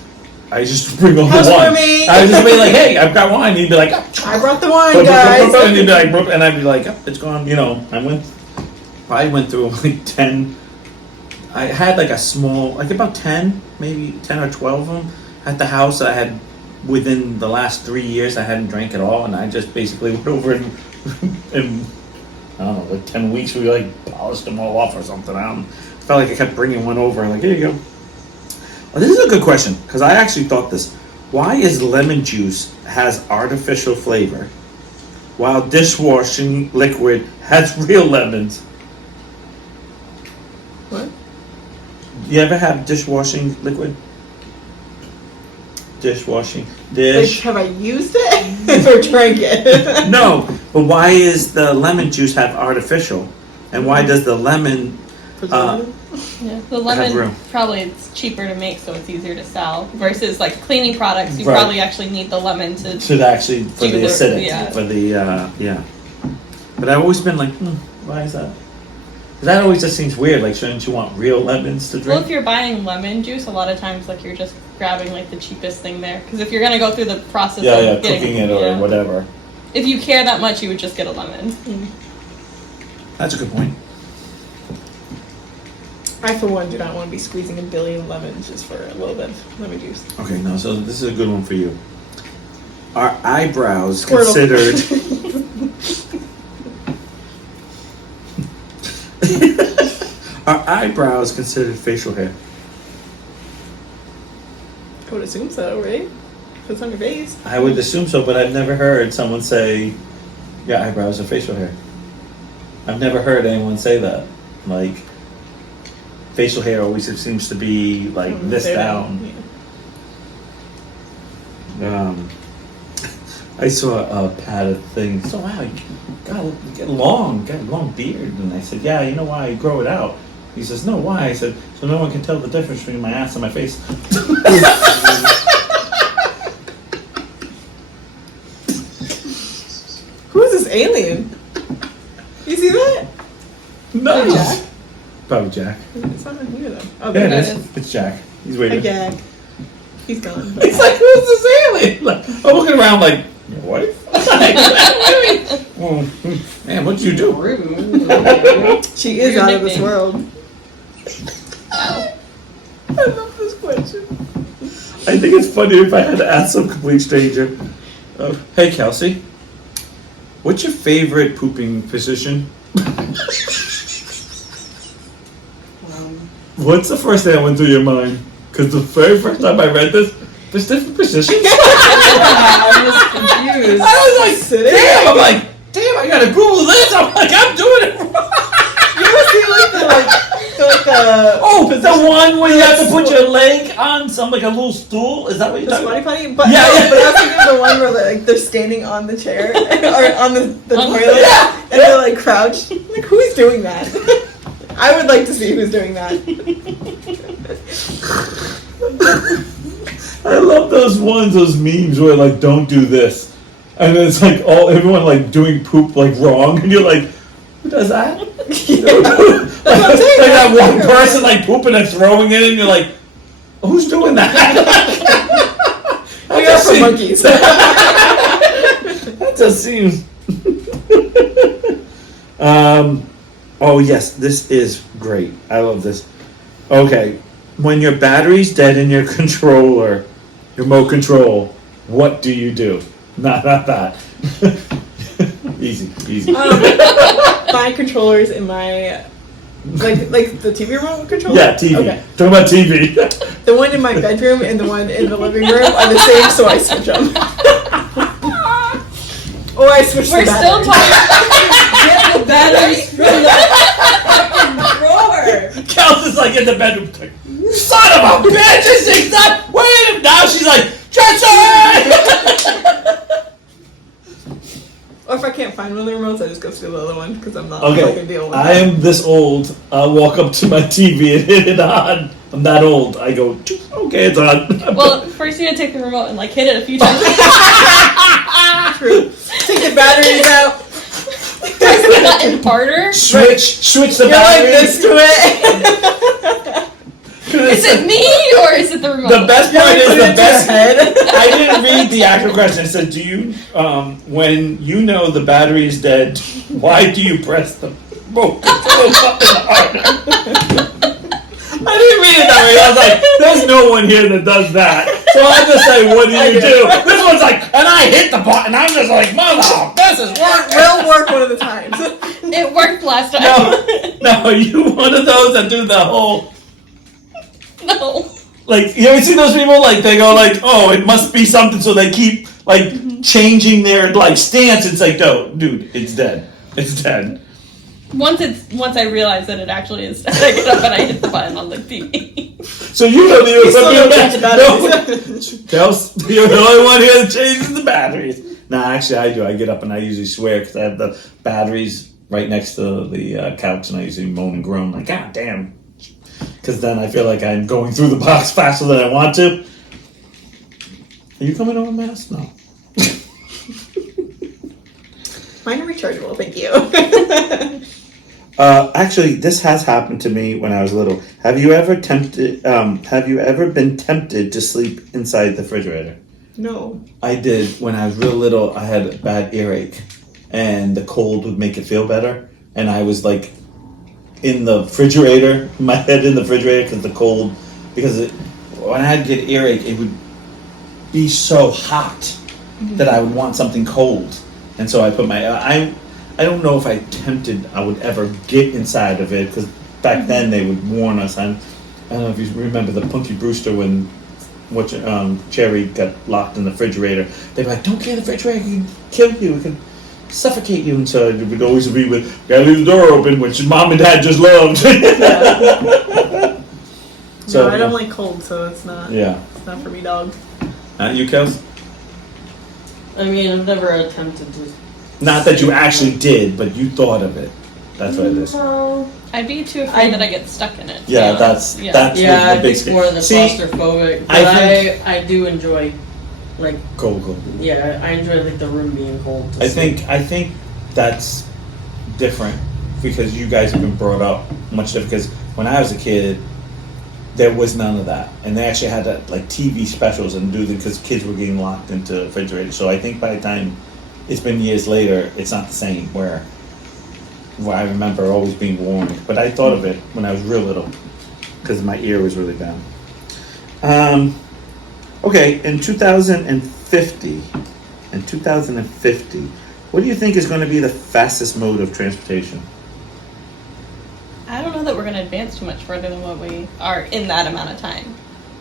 I just bring over House for wine. me! I would just be like, "Hey, I've got wine." He'd be like, I brought the wine, guys! and he'd be like, and I'd be like, oh, "It's gone." You know, I went through like 10. I had like a small, like about 10, maybe 10 or 12 of them at the house that I had. Within the last 3 years, I hadn't drank at all, and I just basically went over and I don't know, like 10 weeks, we like polished them all off or something. Felt like I kept bringing one over, like, here you go. Well, this is a good question, because I actually thought this. Why is lemon juice has artificial flavor, while dishwashing liquid has real lemons? What? You ever have dishwashing liquid? Dishwashing. Like, have I used it? Or drank it? No, but why is the lemon juice have artificial? And why does the lemon Preservative? Yeah, the room. lemon probably it's cheaper to make, so it's easier to sell. Versus like cleaning products, you Right. probably actually need the lemon to. should actually for Do the the- acidic, yeah. for the yeah. But I've always been like, why is that? 'Cause that always just seems weird. Like, shouldn't you want real lemons to Well, drink? if you're buying lemon juice, a lot of times like you're just grabbing like the cheapest thing there. Because if you're gonna go through the process Yeah, of getting, cooking it or yeah. whatever. If you care that much, you would just get a lemon. That's a good point. I, for one, do not want to be squeezing a billion lemons just for a little bit of lemon juice. Okay, no, so this is a good one for you. Are eyebrows Squirtle. considered? Are eyebrows considered facial hair? I would assume so, right? If it's on your face. I would assume so, but I've never heard someone say, "Yeah, eyebrows are facial hair." I've never heard anyone say that. Like, facial hair always seems to be like this They're down. Yeah. I saw a padded thing. So wow, you got a long beard, and I said, "Yeah, you know why I grow it out." He says, "No, why?" I said, "So no one can tell the difference between my ass and my face." Who is this alien? You see that? No, Jack? probably Jack. It's not here though. Oh, Yeah, there it it is. is. It's Jack. He's A waiting. gag. He's gone. He's like, "Who's this alien?" Like, I'm looking around like, "Your wife?" Oh, man, what'd you do? Rude. She is Weird out of this nickname. world. I love this question. I think it's funny if I had to ask some complete stranger. Hey, Kelsey, what's your favorite pooping position? What's the first thing that went through your mind? Because the very first time I read this, there's different positions. I'm just confused. I was like, Sitting? damn! I'm like, damn! damn, I gotta Google this. I'm like, I'm doing it wrong. You ever see Oh, the one where you have to put your leg on some like a little stool? Is that what you're the talking squatty about? potty? But Yeah, no, yeah. but I was thinking of the one where like they're standing on the chair or on the toilet Yeah. and they're like crouched. Like who's doing that? I would like to see who's doing that. I love those memes where like don't do this, and it's like everyone like doing poop like wrong, and you're like, who does that? like that one person like pooping and throwing it, and you're like, who's doing that? We are for monkeys. That just seems. Oh yes, this is great. I love this. Okay, when your battery's dead in your controller, your remote control, what do you do? Not that. Easy. My controllers in my like the TV remote controller. Yeah, TV. Okay. Talking about TV. The one in my bedroom and the one in the living room are the same, so I switch them. Or I switch We're the still batteries. talking. Get the batteries from the fucking drawer. Kels is like in the bedroom, like, son of a bitch, this thing's not. Wait, now she's like, Jetson! Or if I can't find one of the remotes, I just go steal the other one because I'm not Okay, gonna deal with I that. am this old. I'll walk up to my TV and hit it on. I'm that old. I go, okay, it's on. Well, first you gotta take the remote and like hit it a few times. True. Take the batteries out. Press the button harder. Switch the You're like battery. this to it. Is it me or is it the remote? The best part is Put it the into best. your head. I didn't read the actual question. It said, "Do you, when you know the battery is dead, why do you press the remote control button harder?" I didn't read it that way. I was like, "There's no one here that does that." So I just say, "What do you do?" This one's like, and I hit the button. I'm just like, "Mother, this is work." Will work one of the times. It worked last time. No, you one of those that do the whole. No. Like, you ever see those people, like, they go like, oh, it must be something, so they keep, like, changing their, like, stance. It's like, no, dude, it's dead. It's dead. Once I realize that it actually is, I get up and I hit the button on the TV. So you know You still don't the change the batteries. No, you're the only one here that changes the batteries. Nah, actually, I do. I get up and I usually swear, because I have the batteries right next to the couch, and I usually moan and groan, like, God damn. Because then I feel like I'm going through the box faster than I want to. Are you coming over, Mass? No. Mine are rechargeable, thank you. Actually, this has happened to me when I was little. Have you ever been tempted to sleep inside the refrigerator? No. I did. When I was real little, I had a bad earache, and the cold would make it feel better. And I was like in the refrigerator, my head in the refrigerator because when I had to get earache, it would be so hot that I would want something cold, and so I put I don't know if I would ever get inside of it, because back then they would warn us. I don't know if you remember the Punky Brewster when Cherry got locked in the refrigerator. They'd be like, "Don't get in the refrigerator, it can kill you, it can suffocate you." And so it would always be with, "Gotta leave the door open," which mom and dad just loved. No, I don't like cold, so it's not. Yeah. It's not for me, dog. You, Kels? I mean, I've never attempted to. Not that you actually did, but you thought of it. That's what it is. No. I'd be too afraid that I get stuck in it. to be Yeah, honest. that's Yeah, the I big think more of the See, claustrophobic. But I do enjoy, like, cold. yeah, I enjoy like the room being cold. to I sleep. think that's different because you guys have been brought up much different. Because when I was a kid, there was none of that, and they actually had like TV specials and do because kids were getting locked into refrigerators. So I think by the time it's been years later, it's not the same. Where I remember always being warned, but I thought of it when I was real little because my ear was really bad. Okay, in 2050, what do you think is going to be the fastest mode of transportation? I don't know that we're going to advance too much further than what we are in that amount of time.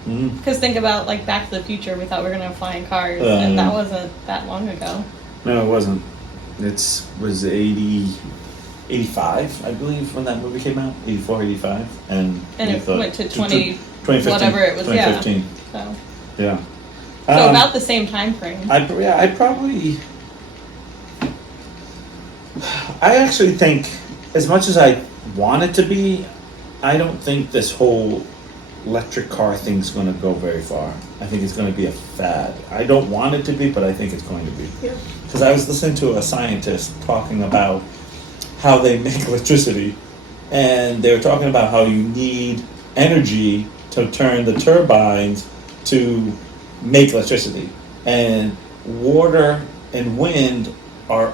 Mm. Because think about like Back to the Future, we thought we were going to have flying cars, and that wasn't that long ago. No, it wasn't. was 85, I believe, when that movie came out. 84, 85. And And we it thought- went to 2015. whatever it was, yeah. 2015. So, Yeah. so about the same time frame. I actually think, as much as I want it to be, I don't think this whole electric car thing's going to go very far. I think it's going to be a fad. I don't want it to be, but I think it's going to be. Yeah. Because I was listening to a scientist talking about how they make electricity, and they were talking about how you need energy to turn the turbines to make electricity, and water and wind are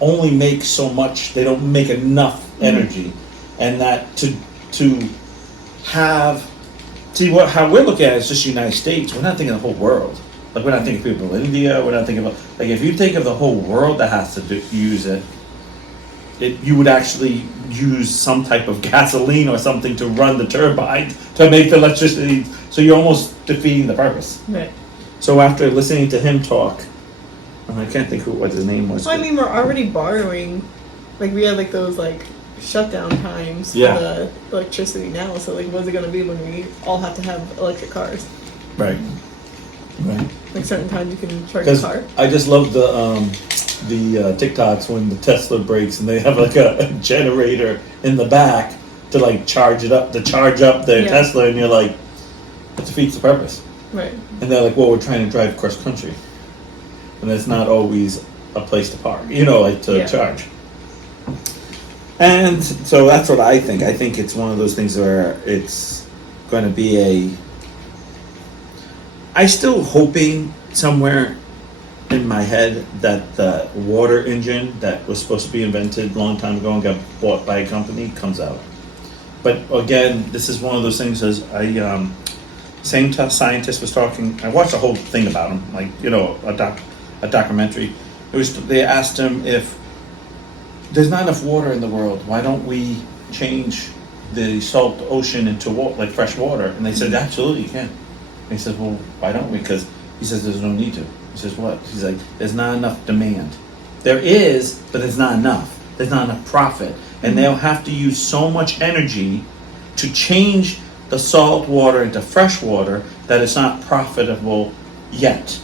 only make so much. They don't make enough energy, and that to have how we're looking at it is just the United States. We're not thinking of the whole world. Like, we're not thinking of people in India. We're not thinking about, like, if you think of the whole world that has to use it, you would actually use some type of gasoline or something to run the turbines to make the electricity. So you're almost defeating the purpose. Right. So after listening to him talk, I can't think what his name was. Well, I mean, we're already borrowing. Like, we have, like, those, like, shutdown times Yeah. for the electricity now. So, like, what's it going to be when we all have to have electric cars? Right. Right. Like, certain times you can charge your Because car. I just love the TikToks when the Tesla breaks and they have like a generator in the back to like charge up their Yeah. Tesla, and you're like, it defeats the purpose. Right. And they're like, well, we're trying to drive cross country, and it's not always a place to park, like to Yeah. charge. And so that's what I think. I think it's one of those things where it's going to be I still hoping somewhere in my head that the water engine that was supposed to be invented a long time ago and got bought by a company comes out. But again, this is one of those things as same scientist was talking. I watched a whole thing about him, like, a documentary. They asked him, if there's not enough water in the world, why don't we change the salt ocean into like fresh water? And they said, absolutely, you can. And he says, well, why don't we? Because he says there's no need to. He says, what? He's like, there's not enough demand. There is, but there's not enough. There's not enough profit. And they'll have to use so much energy to change the salt water into fresh water that it's not profitable yet.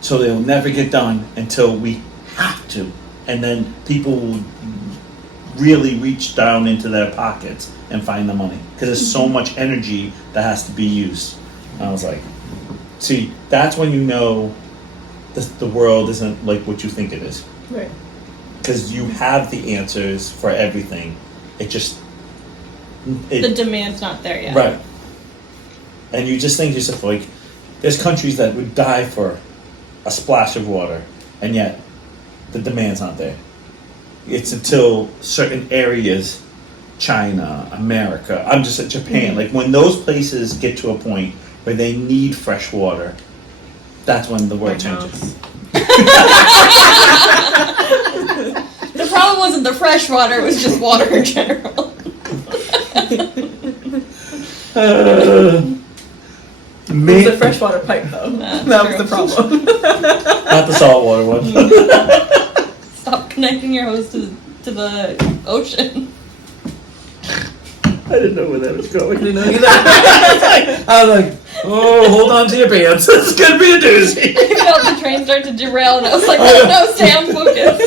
So they'll never get done until we have to. And then people will really reach down into their pockets and find the money. Because there's so much energy that has to be used. And I was like, see, that's when you know the world isn't like what you think it is. Right. Because you have the answers for everything. It just... The demand's not there yet. Right. And you just think to yourself, like, there's countries that would die for a splash of water, and yet the demand's not there. It's until certain areas, China, America, I'm just at Japan, like when those places get to a point where they need fresh water, that's when the world changes. The problem wasn't the fresh water, it was just water in general. It was a freshwater pipe, though. That's That was true. the problem. Not the saltwater one. Stop connecting your hose to the ocean. I didn't know where that was going. I didn't know either. I was like, oh, hold on to your pants. It's going to be a doozy. I felt the train start to derail, and I was like, oh no, stay on focus.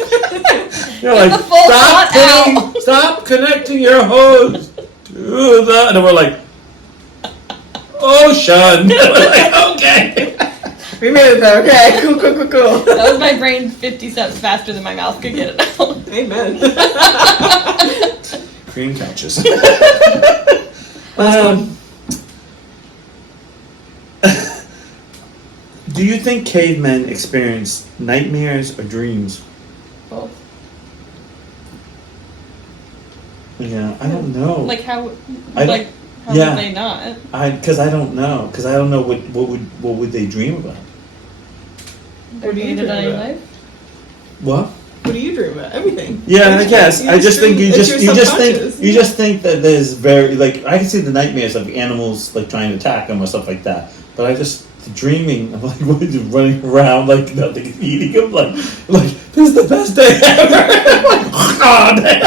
You're Get like, the full stop, shot out." stop connecting your hose to the... And we're like, ocean. We're like, okay. We made it there. Okay, cool. That was my brain 50 steps faster than my mouth could get it out. Amen. Cream couches. Do you think cavemen experienced nightmares or dreams? Both. Yeah, I don't know. Like how? I- Like how yeah. would they not? Because I don't know. Because I don't know what would they dream about. Their What do you day-to-day dream about? life? What? What do you dream about? Everything. Yeah, I guess. I just think dream- you it's just your think subconscious. you just think that there's very like I can see the nightmares of animals like trying to attack them or stuff like that. But I just dreaming of like what is running around like nothing, eating them like this is the best day ever. Like,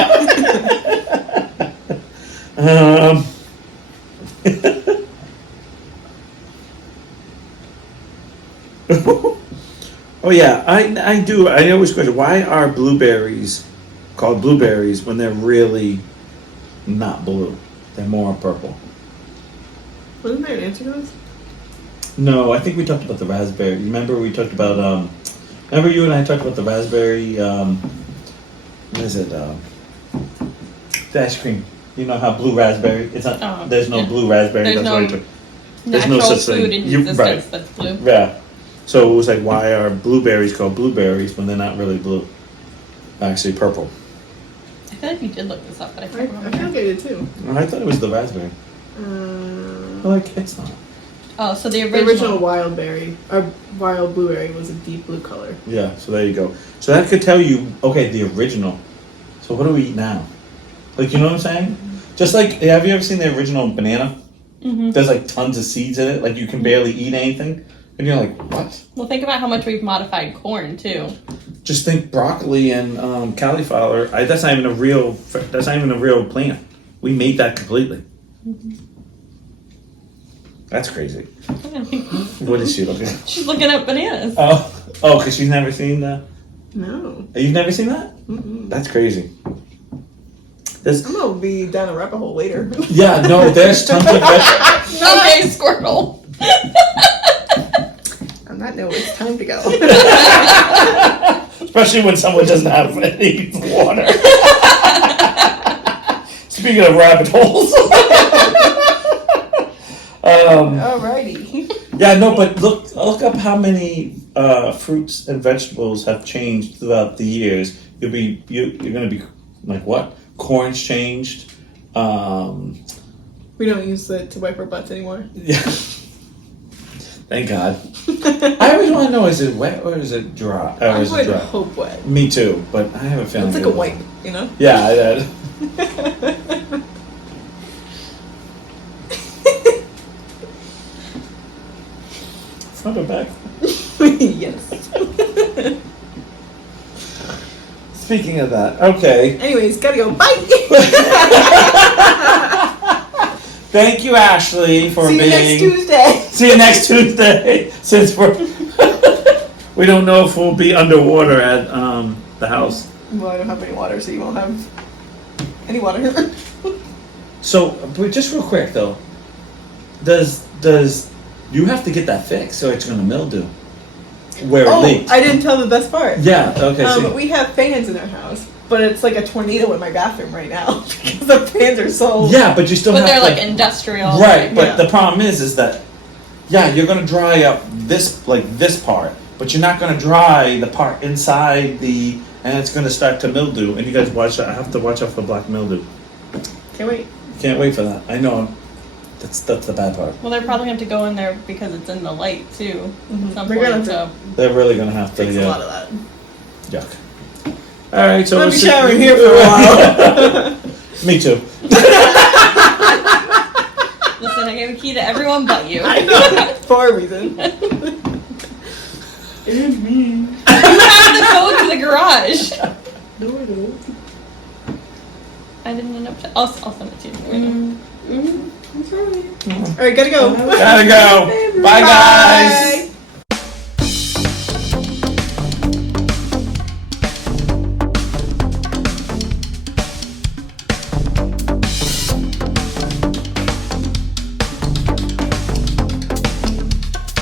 oh, oh yeah, I do. I always question why are blueberries called blueberries when they're really not blue? They're more purple. Wasn't there an answer to this? No, I think we talked about the raspberry. Remember we talked about remember you and I talked about the raspberry what is it? The ice cream. You know how blue raspberry? It's not. There's no blue raspberry. There's That's no what I took. There's natural no such food thing. in existence Right. that's blue. Yeah. So it was like, why are blueberries called blueberries when they're not really blue? Actually, purple. I feel like you did look this up, but I I can't feel remember. like I did too. I thought it was the raspberry. Like it's not. Oh, so the The original wild berry, or wild blueberry, was a deep blue color. Yeah. So there you go. So that could tell you, okay, the original. So what do we eat now? Like, you know what I'm saying? Just like, have you ever seen the original banana? Mm-hmm. There's like tons of seeds in it. Like you can barely eat anything, and you're like, what? Well, think about how much we've modified corn too. Just think broccoli and cauliflower. That's not even a real. That's not even a real plant. We made that completely. Mm-hmm. That's crazy. What is she looking at? She's looking at bananas. Oh, because she's never seen that. No. You've never seen that? Mm-mm. That's crazy. There's, I'm gonna be down a rabbit hole later. yeah, no, there's tons of vegetables. Okay, Squirtle. On that note, it's time to go. Especially when someone doesn't have any water. Speaking of rabbit holes. Alrighty. Yeah, no, but look up how many fruits and vegetables have changed throughout the years. You're gonna be like, what? Corn's changed. We don't use it to wipe our butts anymore. Yeah. Thank God. I always want to know: is it wet or is it dry? Or I is it would dry? hope wet. Me too, but I have a feeling It's like a wipe, you know? Yeah. Front or back? Yes. Speaking of that, okay. Anyways, gotta go. Bye. Thank you, Ashley, for See you being. next Tuesday. See you next Tuesday. Since we don't know if we'll be underwater at the house. Well, I don't have any water, so you won't have any water. So, but just real quick though, does you have to get that fixed so it's going to mildew where it Oh, leaked? I didn't tell the best part. Yeah. Okay. So We have fans in our house, but it's like a tornado in my bathroom right now because the fans are so. yeah, but you still But have they're to, like industrial. right. But Yeah. the problem is that you're going to dry up this part, but you're not going to dry the part inside and it's going to start to mildew. And you guys watch. I have to watch out for black mildew. Can't wait. Can't wait for that. I know. That's the bad part. Well, they're probably going to have to go in there because it's in the light too. At some They're gonna point, have so. They're really going to have to. Takes a lot of that. Yuck. All right, so Let we'll me see- shower in here for a while. Me too. Listen, I gave a key to everyone but you. I know. For a reason. And me. You have the code to the garage. No, I don't. I didn't end up. I'll send it to you. Alright, gotta go. Gotta go. Bye, guys.